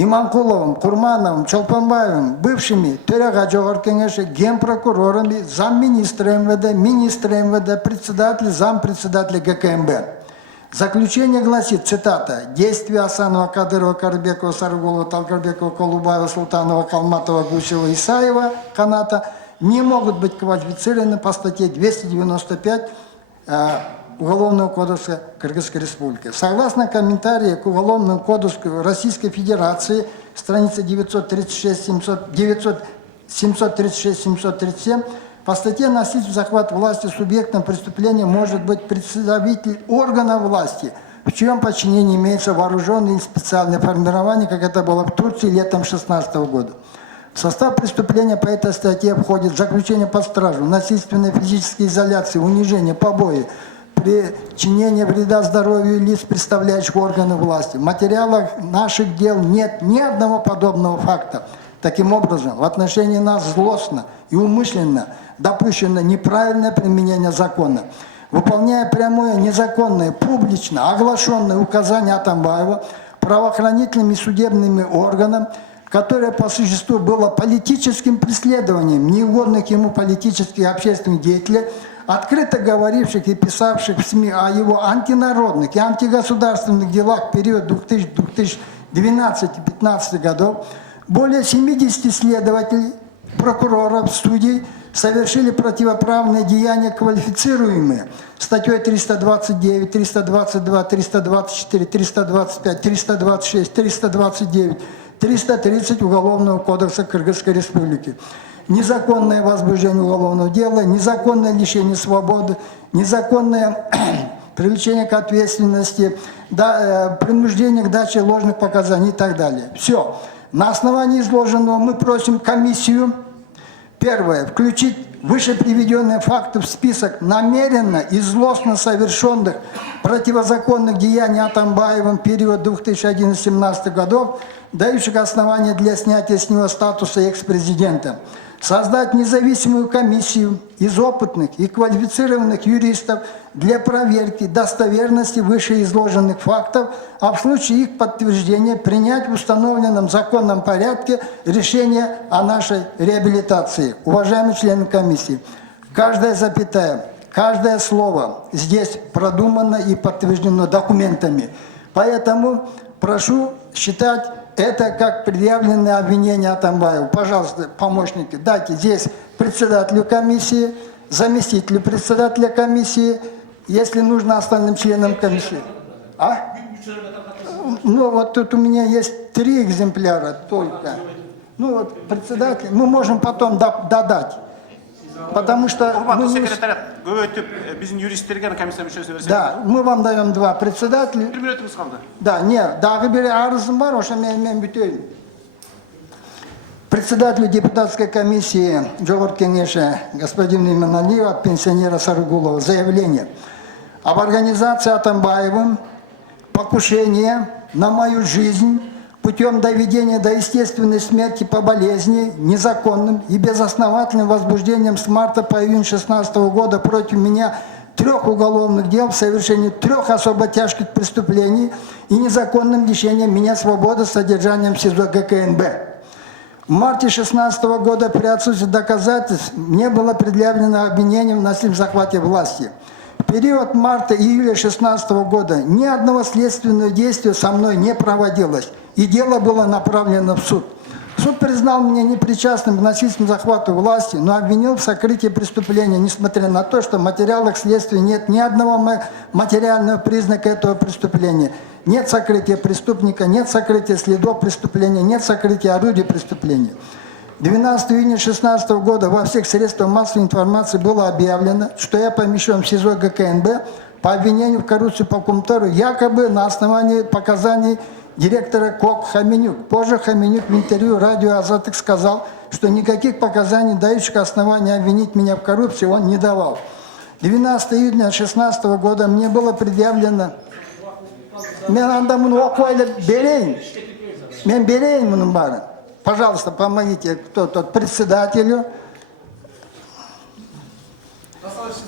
Иманкуловым, Курмановым, Чолпанбаевым, бывшими Төрега Жогорку кеңеши, генпрокурорами, замминистра МВД, министра МВД, председатель, зампредседателя ГКМБ. Заключение гласит, цитата, «Действия Асанова, Кадырова, Карбекова, Сарыгулова, Талгарбекова, Колубаева, Султанова, Калматова, Гусева, Исаева, Каната не могут быть квалифицированы по статье 295 Уголовного кодекса Кыргызской Республики». Согласно комментарию к Уголовному кодексу Российской Федерации, страница 736-737, по статье «Насильственный захват власти» субъектом преступления может быть представитель органа власти, в чьем подчинении имеется вооруженное и специальное формирование, как это было в Турции летом 2016 года. В состав преступления по этой статье входит заключение под стражу, насильственная физическая изоляция, унижение, побои, причинение вреда здоровью лиц, представляющих органы власти. В материалах наших дел нет ни одного подобного факта. Таким образом, в отношении нас злостно и умышленно допущено неправильное применение закона. Выполняя прямое, незаконное, публично оглашенное указание Атамбаева правоохранительными и судебными органами, которое по существу было политическим преследованием неугодных ему политических и общественных деятелей, открыто говоривших и писавших в СМИ о его антинародных и антигосударственных делах в период 2012-2015 годов, более 70 следователей, прокуроров, судей совершили противоправные деяния, квалифицируемые статьей 329, 322, 324, 325, 326, 329, 330 Уголовного кодекса Кыргызской Республики. Незаконное возбуждение уголовного дела, незаконное лишение свободы, незаконное привлечение к ответственности, принуждение к даче ложных показаний и так далее. Все. На основании изложенного мы просим комиссию, первое, включить выше приведенные факты в список намеренно и злостно совершенных противозаконных деяний Атамбаевым в период 2011-2017 годов, дающих основания для снятия с него статуса экс-президента. Создать независимую комиссию из опытных и квалифицированных юристов для проверки достоверности вышеизложенных фактов, а в случае их подтверждения принять в установленном законном порядке решение о нашей реабилитации. Уважаемые члены комиссии, каждая запятая, каждое слово здесь продумано и подтверждено документами. Поэтому прошу считать это как предъявленное обвинение Атамбаеву. Пожалуйста, помощники, дайте здесь председателю комиссии, заместителю председателя комиссии, если нужно остальным членам комиссии. А? Ну вот тут у меня есть 3 экземпляра только. Ну вот председатель, мы можем потом додать. Потому что... секретарят, bizim юристтерге комиссия мүшесіне берсек. Да, мы вам даем 2 председателя. 1 минутыңыз қалды. Да, нет, дагы бири арызым бар, ошо мен бүтөйүн. Председателю депутатской комиссии Жогорку кеңеши господину Иманалиеву от пенсионера Сарыгулова заявление об организации Атамбаевым покушения на мою жизнь путем доведения до естественной смерти по болезни, незаконным и безосновательным возбуждением с марта по июнь 2016 года против меня 3 уголовных дел в совершении 3 особо тяжких преступлений и незаконным лишением меня свободы с содержанием в СИЗО ГКНБ. В марте 2016 года при отсутствии доказательств не было предъявлено обвинение в насильственном захвате власти. В период марта-июля 2016 года ни одного следственного действия со мной не проводилось, и дело было направлено в суд. Суд признал меня непричастным к насильственному захвату власти, но обвинил в сокрытии преступления, несмотря на то, что в материалах следствия нет ни одного материального признака этого преступления. Нет сокрытия преступника, нет сокрытия следов преступления, нет сокрытия орудия преступления. 12 июня 2016 года во всех средствах массовой информации было объявлено, что я помещен в СИЗО ГКНБ по обвинению в коррупции по Кумтору, якобы на основании показаний директора КОК Хаменюк. Позже Хаменюк в интервью радио «Азатык» сказал, что никаких показаний, дающих основания обвинить меня в коррупции, он не давал. 12 июня 2016 года мне было предъявлено... Мен анда муну окуайлы берейин. Мен берейин мунун барын. Пожалуйста, помогите, кто тот председателю.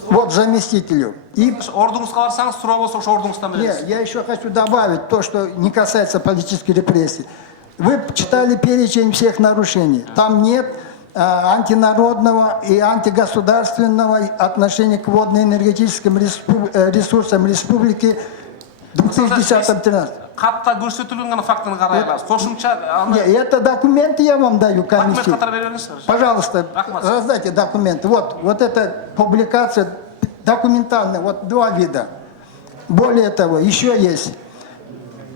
Вот заместителю. И Ордуңузга барсаңыз, суроо болсо ошо ордуңуздан беребиз. я еще хочу добавить то, что не касается политических репрессий. Вы читали перечень всех нарушений. Там нет антинародного и антигосударственного отношения к водно-энергетическим ресурсам республики в 2010-2013. Катта көрсөтүлгөн гана фактыны карайлабыз. Кошумча Это документы я вам даю, документ комиссии. катары бериңиз. Пожалуйста, Рахмат. раздайте документы. Вот эта публикация документальная, вот 2 вида. Более того, еще есть.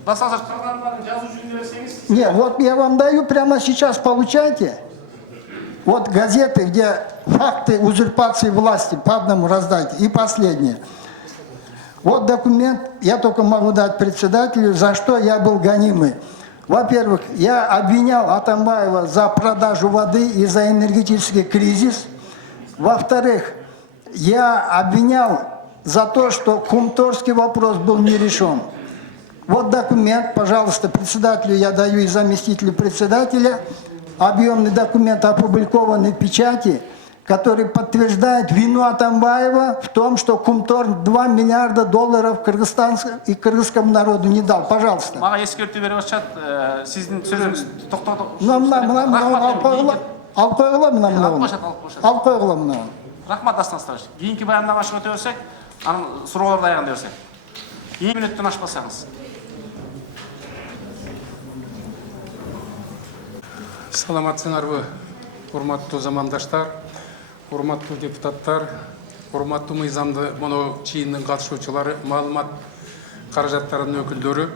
Басаңыз программаны жазуу жүзүндө берсеңиз. Не, вот я вам даю прямо сейчас, получайте. Вот газеты, где факты узурпации власти по одному раздайте. И последнее. Вот документ, я только могу дать председателю, за что я был гонимый. Во-первых, я обвинял Атамбаева за продажу воды и за энергетический кризис. Во-вторых, я обвинял за то, что кумторский вопрос был не решен. Вот документ, пожалуйста, председателю я даю и заместителю председателя. Объемный документ, опубликованный в печати, который подтверждает вину Атамбаева в том, что Кумтор $2 миллиарда Кыргызстанскому и кыргызскому народу не дал. Пожалуйста. Мага эскертүү берип атышат. Сиздин сөзүңүз токтоду. Алып койгула мына. Алып койгула мына. Рахмат Дастан Старович. Кийинки баяндамашка өтө берсек, анан суроолорду аягында берсек. 2 мүнөттөн ашпасаңыз. Саламатсыңарбы, урматтуу замандаштар, урматтуу депутаттар, урматтуу мыйзамды моно чийиндин катышуучулары, маалымат каражаттарынын өкүлдөрү.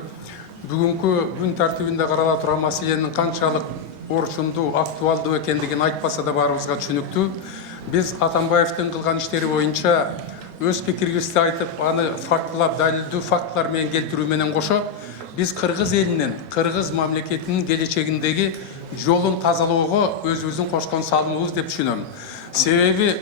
Бүгүнкү күн тартибинде карала турган маселенин канчалык орчундуу, актуалдуу экендигин айтпаса да баарыбызга түшүнүктүү. Биз Атамбаевдин кылган иштери боюнча өз пикирибизди айтып, аны фактылап, далилдүү фактылар менен келтирүү менен кошо, биз кыргыз элинин, кыргыз мамлекетинин келечегиндеги жолун тазалоого өзүбүздүн кошкон салымыбыз деп түшүнөм. Себеби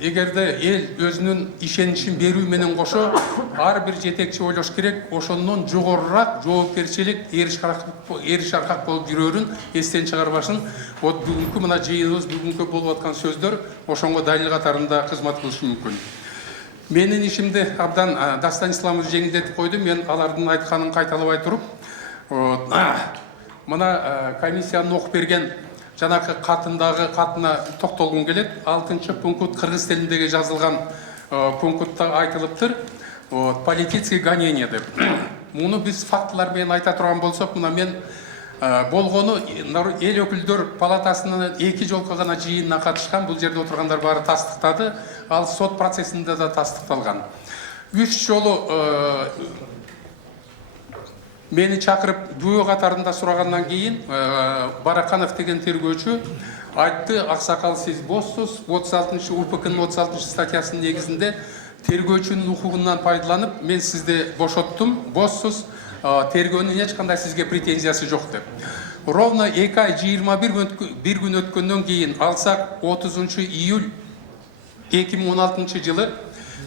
эгерде эл өзүнүн ишеничин берүү менен кошо, ар бир жетекчи ойлош керек, ошондон жогорураак жоопкерчилик, эриш аркак болуп жүрөрүн эстен чыгарбашын. Вот бүгүнкү мына жыйыныбыз, бүгүнкү болуп аткан сөздөр ошонго далил катарында кызмат кылышы мүмкүн. Менин ишимди абдан Дастан Исламович жеңилдетип койду. Мен алардын айтканын кайталабай туруп, мына комиссиянын окуп берген жанакы катына токтолгум келет. 6-чы пункт кыргыз тилиндеги жазылган пунктта айтылыптыр. Политическое гонение деп. Муну биз фактылар менен айта турган болсок, мына мен болгону эл өкүлдөр палатасынын 2 жолку гана жыйынына катышкан. Бул жерде отургандар баары тастыктады. Ал сот процессинде да тастыкталган. 3 жолу мени чакырып дүйө катарында сурагандан кийин Бараканов деген тергөөчү айтты: аксакал, сиз боссуз. 36-чы УПКнын 36-чы статьясынын негизинде тергөөчүнүн укугунан пайдаланып, мен сизди бошоттум, боссуз, тергөөнүн эч кандай сизге претензиясы жок деп. Ровно 2 ай 21 күн өткөндөн кийин алсак 30 июль 2016 жылы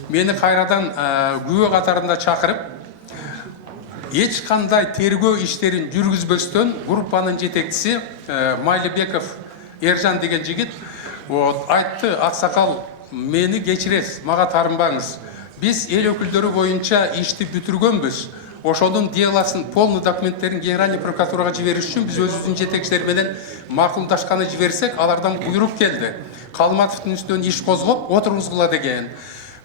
мени кайрадан күбө катарында чакырып, эч кандай тергөө иштерин жүргүзбөстөн группанын жетекчиси Майлыбеков Эржан деген жигит айтты: аксакал, мени кечиресиз, мага таарынбаңыз. Биз эл өкүлдөрү боюнча ишти бүтүргөнбүз. Ошонун делосын, полный документтерин Генеральный прокуратурага жибериш үчүн биз өзүбүздүн жетекчилер менен макулдашканы жиберсек, алардан буйрук келди. Калматовдун үстүнөн иш козгоп, отургузгула деген.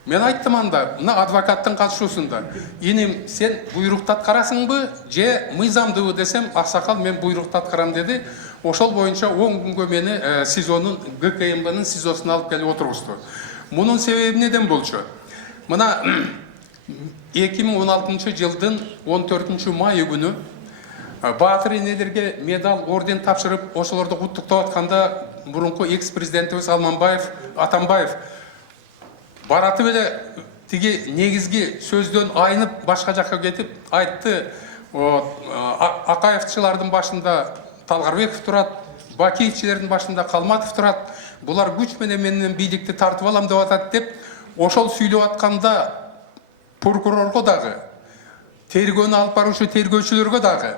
Мен айттым анда, мына адвокаттын катышуусунда: иним, сен буйрукту аткарасыңбы же мыйзамдыбы десем, аксакал, мен буйрукту аткарам деди. Ошол боюнча 10 күнгө мени СИЗОнун, ГКМБнын СИЗОсуна алып келип отургузду. Мунун себеби неден болчу? Мына 2016 жылдын 14 май күнү баатыр энелерге медаль, орден тапшырып, ошолорду куттуктап атканда мурунку экс-президентибиз Атамбаев баратып эле тиги негизги сөздөн айнып башка жакка кетип айтты: Акаевчылардын башында Талгарбеков турат, Бакиевчилердин башында Калматов турат, булар күч менен менден бийликти тартып алам деп атат деп, ошол сүйлөп атканда прокурорго дагы, тергөөнү алып баруучу тергөөчүлөргө дагы,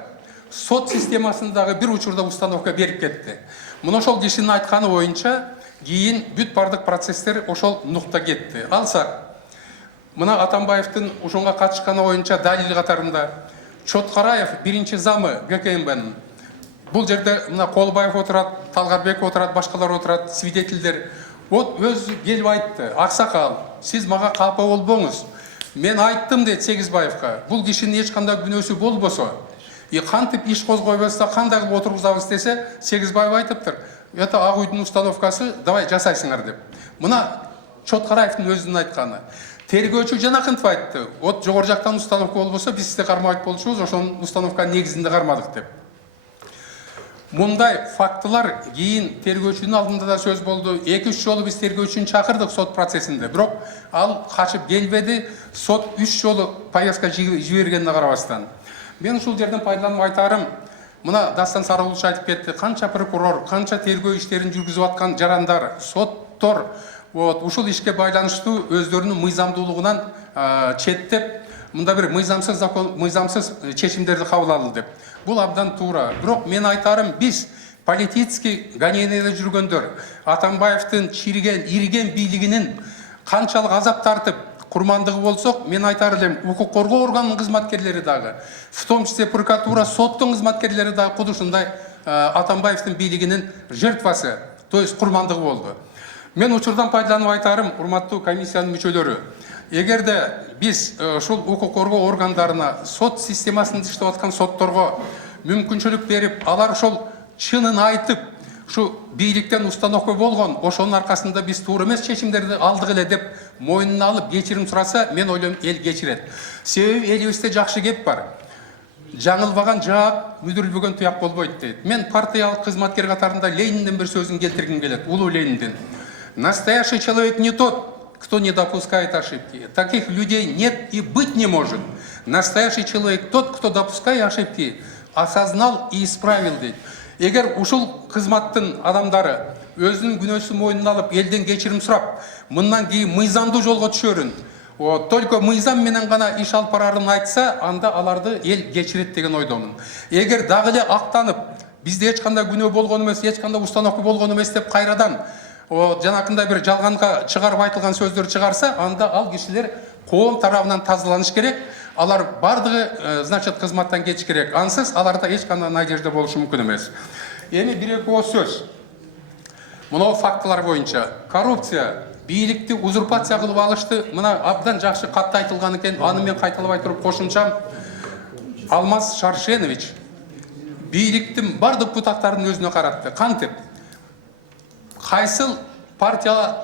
сот системасындагы бир учурда установка берип кетти. Мына ошол кишинин айтканы боюнча кийин бүт бардык процесстер ошол нукта кетти. Алсак, мына Атамбаевдин ушунга катышканы боюнча далил катарында Чоткараев биринчи замы ГКМБнын. Бул жерде мына Колбаев отурат, Талгарбек отурат, башкалар отурат, свидетелдер. Вот өзү келип айтты: "Аксакал, сиз мага капа болбоңуз. Мен айттым" дейт Сегизбаевка. Бул кишинин эч кандай күнөөсү болбосо, кантип иш козгойбосто кандай кылып отургузабыз десе, Сегизбаев айтыптыр: "Это ак үйдүн установкасы, давай жасайсыңар" деп. Мына Чоткараевдин өзүнүн айтканы. Тергөөчү Жанакынов айтты: "Вот жогору жактан установка болбосо, биз сизди кармабайт болчубуз, ошонун установканын негизинде кармадык" деп. Мындай фактылар кийин тергөөчүнүн алдында да сөз болду. 2-3 жолу биз тергөөчүнү чакырдык сот процессинде. Бирок ал качып келбеди. Сот 3 жолу повестка жибергенине карабастан. Мен ушул жерден пайдаланып айтарым, мына Дастан Сарыулович айтып кетти, канча прокурор, канча тергөө иштерин жүргүзүп аткан жарандар, соттор ушул ишке байланыштуу өздөрүнүн мыйзамдуулугунан четтеп, мында бир мыйзамсыз чечимдерди кабыл алды деп. Бул абдан туура. Бирок мен айтарым, биз политический гонениеде жүргөндөр, Атамбаевдин чириген, ириген бийлигинин канчалык азап тартып курмандыгы болсок, мен айтар элем, укук коргоо органынын кызматкерлери дагы, в том числе прокуратура, соттун кызматкерлери дагы куду ушундай Атамбаевдин бийлигинин жертвасы, то есть курмандыгы болду. Мен учурдан пайдаланып айтарым, урматтуу комиссиянын мүчөлөрү, эгерде биз ушул укук коргоо органдарына, сот системасында иштеп аткан сотторго мүмкүнчүлүк берип, алар ошол чынын айтып, ушу бийликтен установка болгон, ошонун аркасында биз туура эмес чечимдерди алдык эле деп мойнуна алып кечирим сураса, мен ойлойм, эл кечирет. Себеби элибизде жакшы кеп бар. Жаңылбаган жаап, мүдүрүлбөгөн туяк болбойт дейт. Мен партиялык кызматкер катарында Лениндин бир сөзүн келтиргим келет, улуу Лениндин. Настоящий человек не тот, кто не допускает ошибки. Таких людей нет и быть не может. Настоящий человек тот, кто, допуская ошибки, осознал и исправил дейт. Эгер ушул кызматтын адамдары өзүнүн күнөөсүн мойнуна алып, элден кечирим сурап, мындан кийин мыйзамдуу жолго түшөрүн, только мыйзам менен гана иш алып барарын айтса, анда аларды эл кечирет деген ойдомун. Эгер дагы эле актанып, бизде эч кандай күнөө болгон эмес, эч кандай установка болгон эмес деп кайрадан жанакындай бир жалганга чыгарып айтылган сөздөр чыгарса, анда ал кишилер коом тарабынан тазаланыш керек. Алар бардыгы, значит, кызматтан кетиш керек. Ансыз аларда эч кандай надежда болушу мүмкүн эмес. Эми бир-эки ооз сөз. Мына фактылар боюнча коррупция, бийликти узурпация кылып алышты. Мына абдан жакшы катты айтылган экен. Аны мен кайталабай туруп кошумчам. Алмаз Шаршенович бийликтин бардык бутактарын өзүнө каратты. Кантип? Кайсыл партия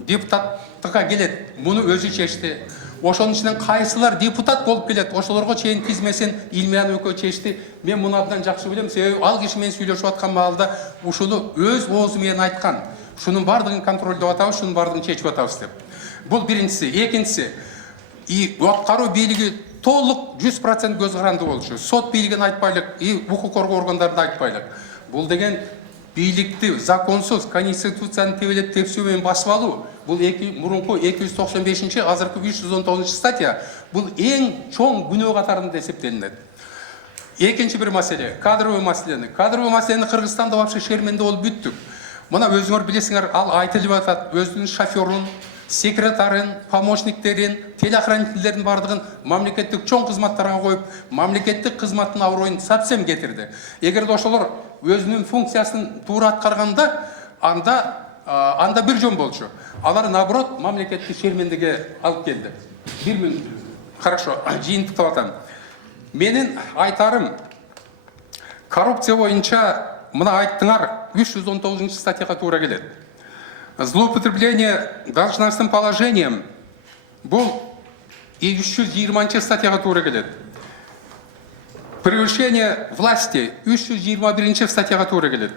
депутаттыкка келет, муну өзү чечти. Ошонун ичинен кайсылар депутат болуп келет, ошолорго чейин тизмесин Илмиян экөө чечти. Мен муну абдан жакшы билем, себеби ал киши менен сүйлөшүп аткан маалда ушуну өз оозу менен айткан. Шунун бардыгын контролдоп атабыз, шунун бардыгын чечип атабыз деп. Бул биринчиси. Экинчиси, аткаруу бийлиги толук 100% көз каранды болчу. Сот бийлигин айтпайлык, укук коргоо органдарын айтпайлык. Бул деген бийликти законсуз, конституцияны тебелеп тепсүү менен басып алуу. Бул мурунку 295-чи, азыркы 319-чу статья. Бул эң чоң күнөө катарында эсептелинет. Экинчи бир маселе, кадровый маселени. Кадровый маселени Кыргызстанда вообще шерменде болуп бүттүк. Мына өзүңөр билесиңер, ал айтылып атат, өзүнүн шофёрун, секретарын, помощниктерин, телеохранительдерин бардыгын мамлекеттик чоң кызматтарга коюп, мамлекеттик кызматтын аброюн совсем кетирди. Эгерде ошолор өзүнүн функциясын туура аткарганда, анда бир жөн болчу. Алар наоборот мамлекетти шермендеге алып келди. Бир минут. Хорошо, жыйынтыктап атам. Менин айтарым, коррупция боюнча мына айттыңар 319 статьяга туура келет. Злоупотребление должностным положением бул 320 статьяга туура келет. Превышение власти 321 статьяга туура келет.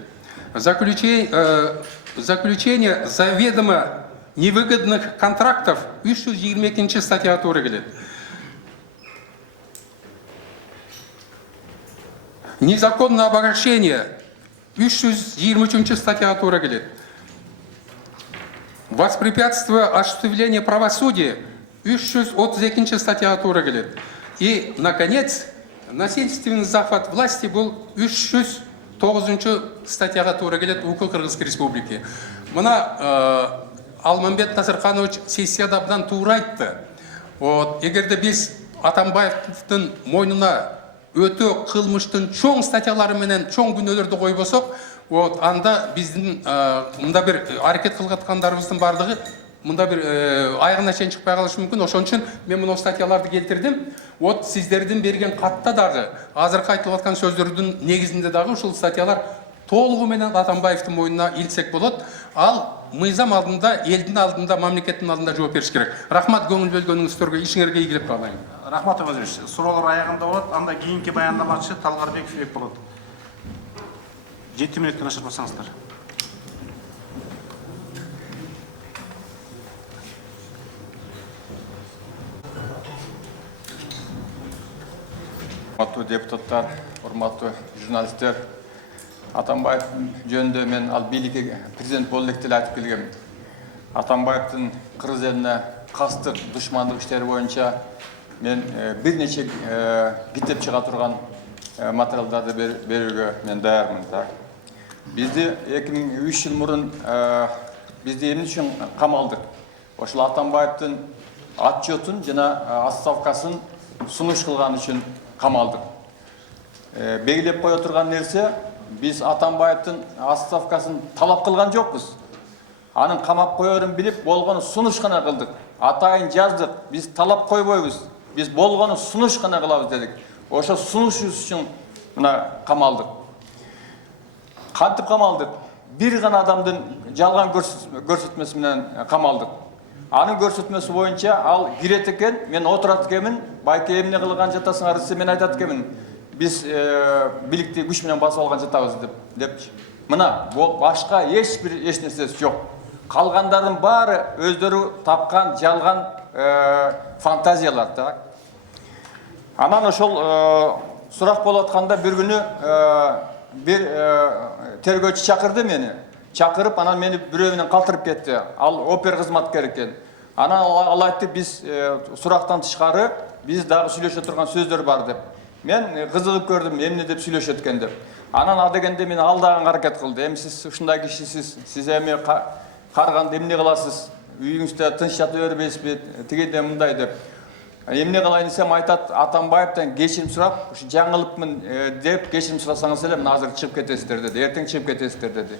Заключение заведомо невыгодных контрактов 322 статьяга туура келет. Незаконное обогащение 323 статьяга туура келет. воспрепятствие осуществлению правосудия 332 статьяға тура келет. И, наконец, насильственный захват власти был 309 статьяға тура келет УК Кыргызской Республики. Мына Алмамбет Насырханович сессияда абдан тура айтты. Вот, егерде біз Атамбаевтың мойнына өтө кылмыштын чоң статьялары менен чоң күнөөлөрдү коюп болсок, вот анда биздин мында бир аракет кылгаткандарыбыздын бардыгы мында бир айыгына чейин чыкпай калышы мүмкүн. Ошон үчүн мен мына статьяларды келтирдим. Вот сиздердин берген катта дагы азыркы айтылып аткан сөздөрдүн негизинде дагы ушул статьялар толугу менен Атамбаевдин мойнуна илсек болот. Ал мыйзам алдында, элдин алдында, мамлекеттин алдында жооп бериш керек. Рахмат көңүл бөлгөнүңүздөргө, ишиңерге ийгилик каалайм. Рахмат өзүңүз. Суроолор аягында болот. Анда кийинки баяндамачы Талгарбеков Эп болот. 7 мүнөттөн ашырбасаңыздар. Урматтуу депутаттар, урматтуу журналисттер, Атамбаев жөнүндө мен ал бийликке президент болду элек деле айтып келгем. Атамбаевдин Кыргыз элине кастык, душмандык иштери боюнча мен бир нече китеп чыга турган материалдарды берүүгө мен даярмын. Бизди 2003 жыл мурун бизди эмне үчүн камалдык? Ошол Атамбаевдин отчетун жана отставкасын сунуш кылган үчүн камалдык. Белгилеп кое турган нерсе, биз Атамбаевдин отставкасын талап кылган жокпуз. Анын камап коерун билип, болгону сунуш гана кылдык. Атайын жаздык, биз талап койбойбуз. Биз болгону сунуш гана кылабыз дедик. Ошо сунуш үчүн мына камалдык. Кантип камалдык? Бир гана адамдын жалган көрсөтмөсү менен камалдык. Анын көрсөтмөсү боюнча ал кирет экен, мен отурат экенмин, байке эмне кылган жатасыңар десе мен айтат экенмин. Биз бийликти күч менен басып алган жатабыз депчи. Мына башка эч нерсеси жок. Калгандардын баары өздөрү тапкан жалган фантазиялар. Анан ошол сурак болуп атканда бир күнү бир тергөөчү чакырды мени. Чакырып, анан мени бирөө менен калтырып кетти. Ал опер кызматкер экен. Анан ал айтты, биз сурактан тышкары биз дагы сүйлөшө турган сөздөр бар деп. Мен кызыгып көрдүм, эмне деп сүйлөшөт экен деп. Анан ал дегенде мени алдаганга аракет кылды. Эми сиз ушундай кишисиз, сиз эми карганда эмне кыласыз? Үйүңүздө тынч жата бербейсизби? Тигиде мындай деп. Эмне кылайын десем, айтат, Атамбаевден кечирим сурап, ушу жаңылыпмын деп кечирим сурасаңыз эле, мына азыр чыгып кетесиздер деди. Эртең чыгып кетесиздер деди.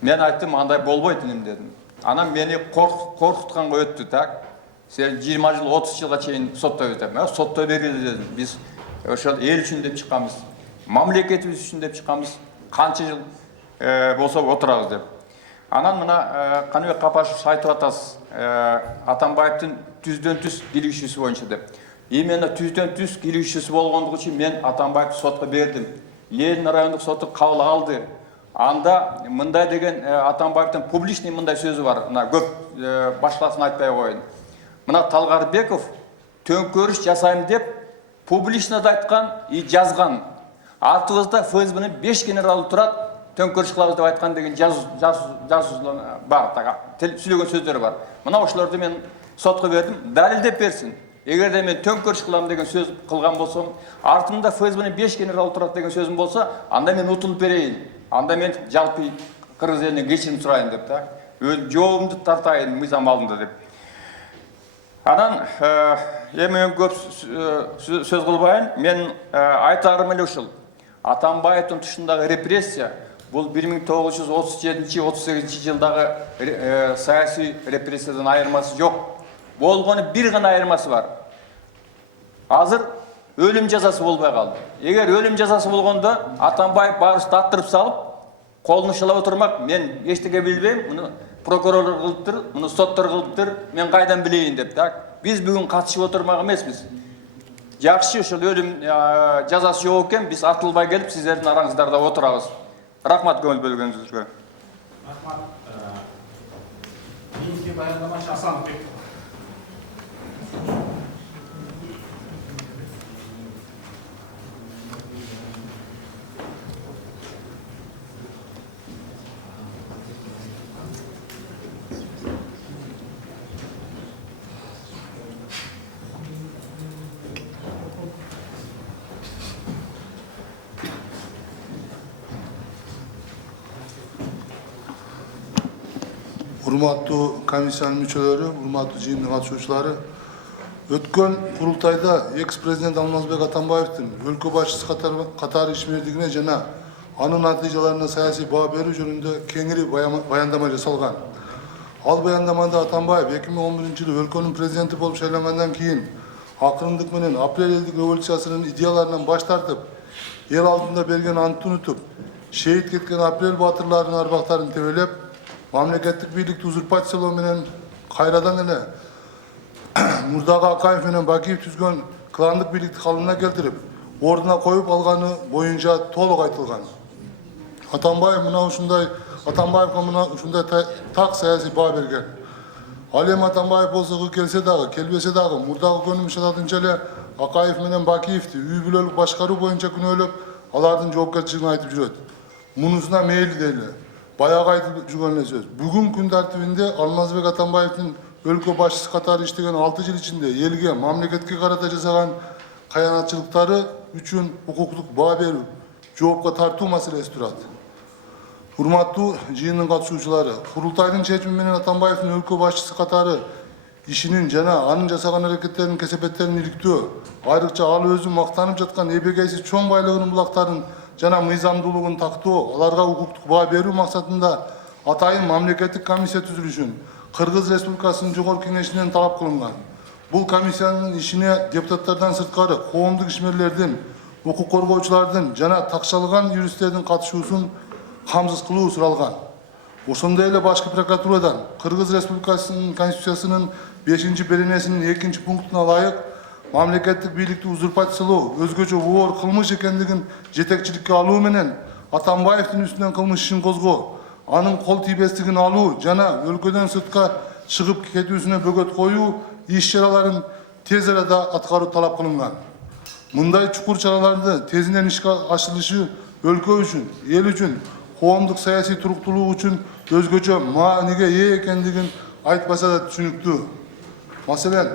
Мен айттым, андай болбойт дедим. Анан мени коркутканга өттү, так? Сен 20 жыл, 30 жылга чейин соттойбуз деп. Соттой бергиле дедим. Биз ошол эл үчүн деп чыкканбыз. Мамлекетибиз үчүн деп чыкканбыз. Канча жыл болсо отурабыз деп. Анан мына Каныбек Капашев айтып атасыз, Атамбаевдин түздөн түз кийлигишүүсү боюнча деп. Именно түздөн түз кийлигишүүсү болгондугу үчүн мен Атамбаевди сотко бердим. Ленин райондук соту кабыл алды. Анда мындай деген Атамбаевдин публичный мындай сөзү бар. Мына көп башкасын айтпай коеюн. Мына Талгарбеков төңкөрүш жасайм деп публично да айткан и жазган. Артыбызда ФСБнын 5 генералы турат, төңкөрүш кылабыз деп айткан деген жазуулар бар, сүйлөгөн сөздөр бар. Мына ошолорду мен сотко бердим, далилдеп берсин. Эгерде мен төңкөрүш кылам деген сөз кылган болсом, артымда ФСБнын 5 генералы турат деген сөзүм болсо, анда мен утулуп берейин. Анда мен жалпы Кыргыз элинен кечирим сурайын деп, жообумду тартайын мыйзам алдында деп. Анан эми көп сөз кылбайын, мен айтарым эле ушул. Атамбаевдин тушундагы репрессия бул 1937-38 жылдагы саясий репрессиядан айырмасы жок. Болгону бир гана айырмасы бар. Азыр өлүм жазасы болбой калды. Эгер өлүм жазасы болгондо Атамбаев баарыбызды аттырып салып, колун шылап отурмак, мен эчтеке билбейм, муну прокурор кылыптыр, муну соттор кылыптыр, мен кайдан билейин деп, Биз бүгүн катышып отурмак эмеспиз. Жакшы, ошол өлүм жазасы жок экен, биз атылбай келип, сиздердин араңыздарда отурабыз. Рахмат көңүл бөлгөнүңүзгө. Рахмат. Кийинки баяндамачы Асанбек. Урматтуу комиссиянын мүчөлөрү, урматтуу жыйындын катышуучулары, өткөн курултайда экс-президент Алмазбек Атамбаевдин өлкө башчысы катары ишмердигине жана анын натыйжаларына саясий баа берүү жөнүндө кеңири баяндама жасалган. Ал баяндамада Атамбаев 2011-жылы өлкөнүн президенти болуп шайлангандан кийин акырындык менен апрель элдик революциясынын идеяларынан баш тартып, эл алдында берген антын утуп, шейит кеткен апрель баатырларынын арбактарын тебелеп, мамлекеттик бийликти узурпациялоо менен кайрадан эле мурдагы Акаев менен Бакиев түзгөн кландык бийликти калыбына келтирип, ордуна коюп алганы боюнча толук айтылган. Атамбаевга мына ушундай так саясий баа берген. Ал эми Атамбаев болсо келсе дагы, келбесе дагы мурдагы көнүмүш ататынча эле Акаев менен Бакиевти үй бүлөлүк башкаруу боюнча күнөөлөп, алардын жоопкерчилигин айтып жүрөт. Мунусуна мейли дейли. Баягы айтып жүргөн эле сөз. Бүгүн күн тартибинде Алмазбек Атамбаевдин өлкө башчысы катары иштеген 6 жыл ичинде элге, мамлекетке карата жасаган каянатчылыктары үчүн укуктук баа берүү, жоопко тартуу маселеси турат. Урматтуу жыйындын катышуучулары, курултайдын чечими менен Атамбаевдин өлкө башчысы катары ишинин жана анын жасаган аракеттеринин кесепеттерин иликтөө, айрыкча ал өзү мактанып жаткан эбегейсиз чоң байлыгынын булактарын жана мыйзамдуулугун тактоо, аларга укуктук баа берүү максатында атайын мамлекеттик комиссия түзүлүшүн Кыргыз Республикасынын Жогорку Кеңешинен талап кылынган. Бул комиссиянын ишине депутаттардан сырткары коомдук ишмерлердин, укук коргоочулардын жана такшалган юристтердин катышуусун камсыз кылуу суралган. Ошондой эле башкы прокуратурадан Кыргыз Республикасынын Конституциясынын 5-беренесинин 2-пунктуна ылайык мамлекеттик бийликти узурпациялоо өзгөчө оор кылмыш экендигин жетекчиликке алуу менен Атамбаевдин үстүнөн кылмыш ишин козгоо, анын кол тийбестигин алуу жана өлкөдөн сыртка чыгып кетүүсүнө бөгөт коюу иш-чараларын тез арада аткаруу талап кылынган. Мындай чукур чараларды тезинен ишке ашырылышы өлкө үчүн, эл үчүн, коомдук саясий туруктуулук үчүн өзгөчө мааниге ээ экендигин айтпаса да түшүнүктүү. Маселен,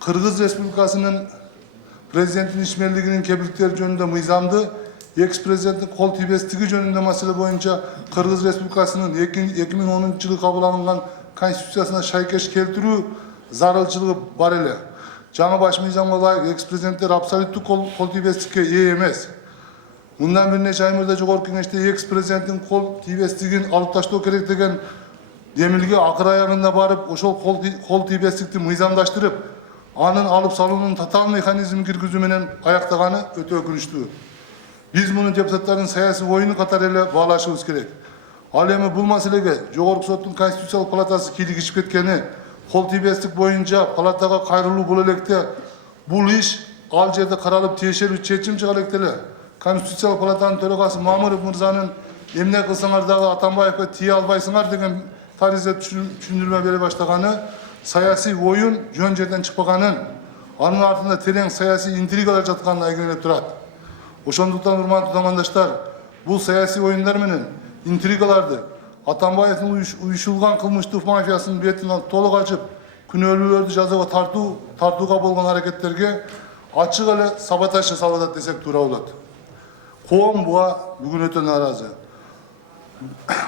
Кыргыз Республикасынын президенттин ишмерлигинин кепилдиктери жөнүндө мыйзамды, экс-президенттин кол тийбестиги жөнүндө маселе боюнча Кыргыз Республикасынын 2010-жылы кабыл алынган Конституциясына шайкеш келтирүү зарылчылыгы бар эле. Жаңы баш мыйзамга ылайык экс-президенттер абсолюттук кол тийбестикке ээ эмес. Мындан бир нече ай мурда Жогорку Кеңеште экс-президенттин кол тийбестигин алып таштоо керек деген демилге акыр аягында барып, ошол кол тийбестикти мыйзамдаштырып, анын алып салуунун татаал механизмин киргизүү менен аяктаганы өтө өкүнүчтүү. Биз муну депутаттардын саясий оюну катары эле баалашыбыз керек. Ал эми бул маселеге Жогорку соттун Конституциялык палатасы кийлигишип кеткени, кол тийбестик боюнча палатага кайрылуу боло электе, бул иш ал жерде каралып тиешелүү чечим чыга электе эле. Конституциялык палатанын төрагасы Мамыров мырзанын эмне кылсаңар дагы Атамбаевге тие албайсыңар деген таризде түшүндүрмө бере баштаганы, саясий оюн жөн жерден чыкпаганын, анын артында терең саясий интригалар жатканын айгинелеп турат. Ошондуктан урматтуу замандаштар, бул саясий оюндар менен интригаларды Атамбаевдин уюшулган кылмыштык мафиясынын бетин толук ачып, күнөөлүүлөрдү жазага тартууга болгон аракеттерге ачык эле саботаж жасалып атат десек туура болот. Коом буга бүгүн өтө нааразы.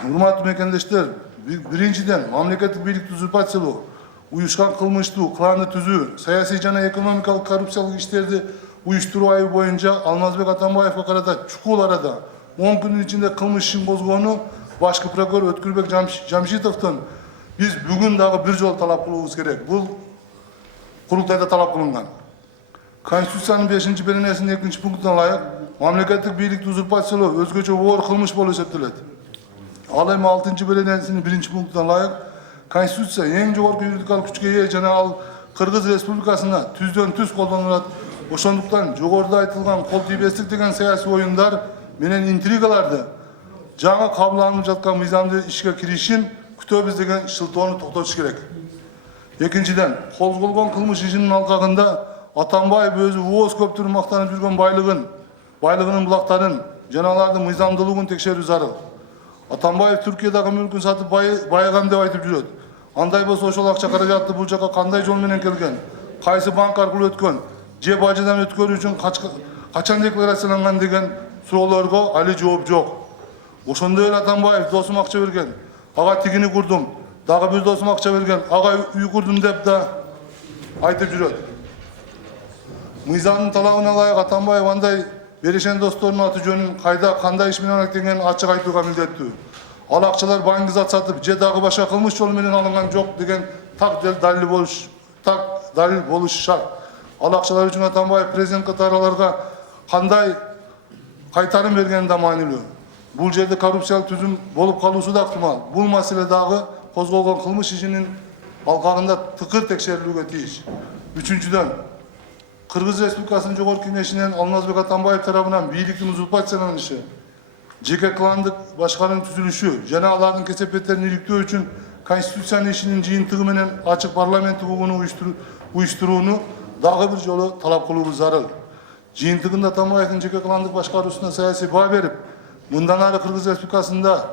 Урматтуу мекендештер, биринчиден мамлекеттик бийликти узурпациялоо, уюшкан кылмыштуу кланды түзүү, саясий жана экономикалык коррупциялык иштерди уюштуруу айыбы боюнча Алмазбек Атамбаевга карата чукул арада 10 күнүн ичинде кылмыш ишин козгоону башкы прокурор Өткүрбек Жамшитовдон биз бүгүн дагы бир жолу талап кылуубуз керек. Бул курултайда талап кылынган. Конституциянын 5-беренесинин 2-пунктуна ылайык мамлекеттик бийликти узурпациялоо өзгөчө оор кылмыш болуп эсептелет. Ал эми 6-беренесинин 1-пунктуна ылайык Конституция эң жогорку юридикалык күчкө ээ жана ал Кыргыз Республикасына түздөн түз колдонулат. Ошондуктан жогоруда айтылган кол тийбестик деген саясий оюндар менен интригаларды жаңы кабыл алынып жаткан мыйзамды ишке киришин күтөбүз деген шылтоону токтотуш керек. Экинчиден, козголгон кылмыш ишинин алкагында Атамбаев өзү ооз көптүр мактанып жүргөн байлыгынын булактарын жана алардын мыйзамдуулугун текшерүү зарыл. Атамбаев Түркиядагы мүлкүн сатып байыгам деп айтып жүрөт. Андай болсо ошол акча каражатты бул жака кандай жол менен келген, кайсы банк аркылуу өткөн, же бажыдан өткөрүү үчүн качан декларацияланган деген суроолорго али жооп жок. Ошондой эле Атамбаев досум акча берген, ага тигини курдум, дагы бир досум акча берген, ага үй курдум деп да айтып жүрөт. Мыйзамдын талабына ылайык Атамбаев андай берешен досторунун аты жөнүн кайда кандай иш менен алектенгенин ачык айтууга милдеттүү. Ал акчалар банк зат сатып, же дагы башка кылмыш жолу менен алынган жок деген так далил болуш шарт. Ал акчалар үчүн Атамбаев президент катараларга кандай кайтарым бергени да маанилүү. Бул жерде коррупциялык түзүм болуп калуусу да ыктымал. Бул маселе дагы козголгон кылмыш ишинин алкагында тыкыр текшерилүүгө тийиш. Үчүнчүдөн, Кыргыз Республикасынын Жогорку Кеңешинен Алмазбек Атамбаев тарабынан бийликтин узурпацияланышы, жеке кландык башкарууну түзүлүшү жана алардын кесепеттерин иликтөө үчүн Конституциянын ишинин жыйынтыгы менен ачык парламенттик угууну уюштурууну дагы бир жолу талап кылуубуз зарыл. Жыйынтыгында Атамбаевдин жеке кландык башкаруусуна саясий баа берип, мындан ары Кыргыз Республикасында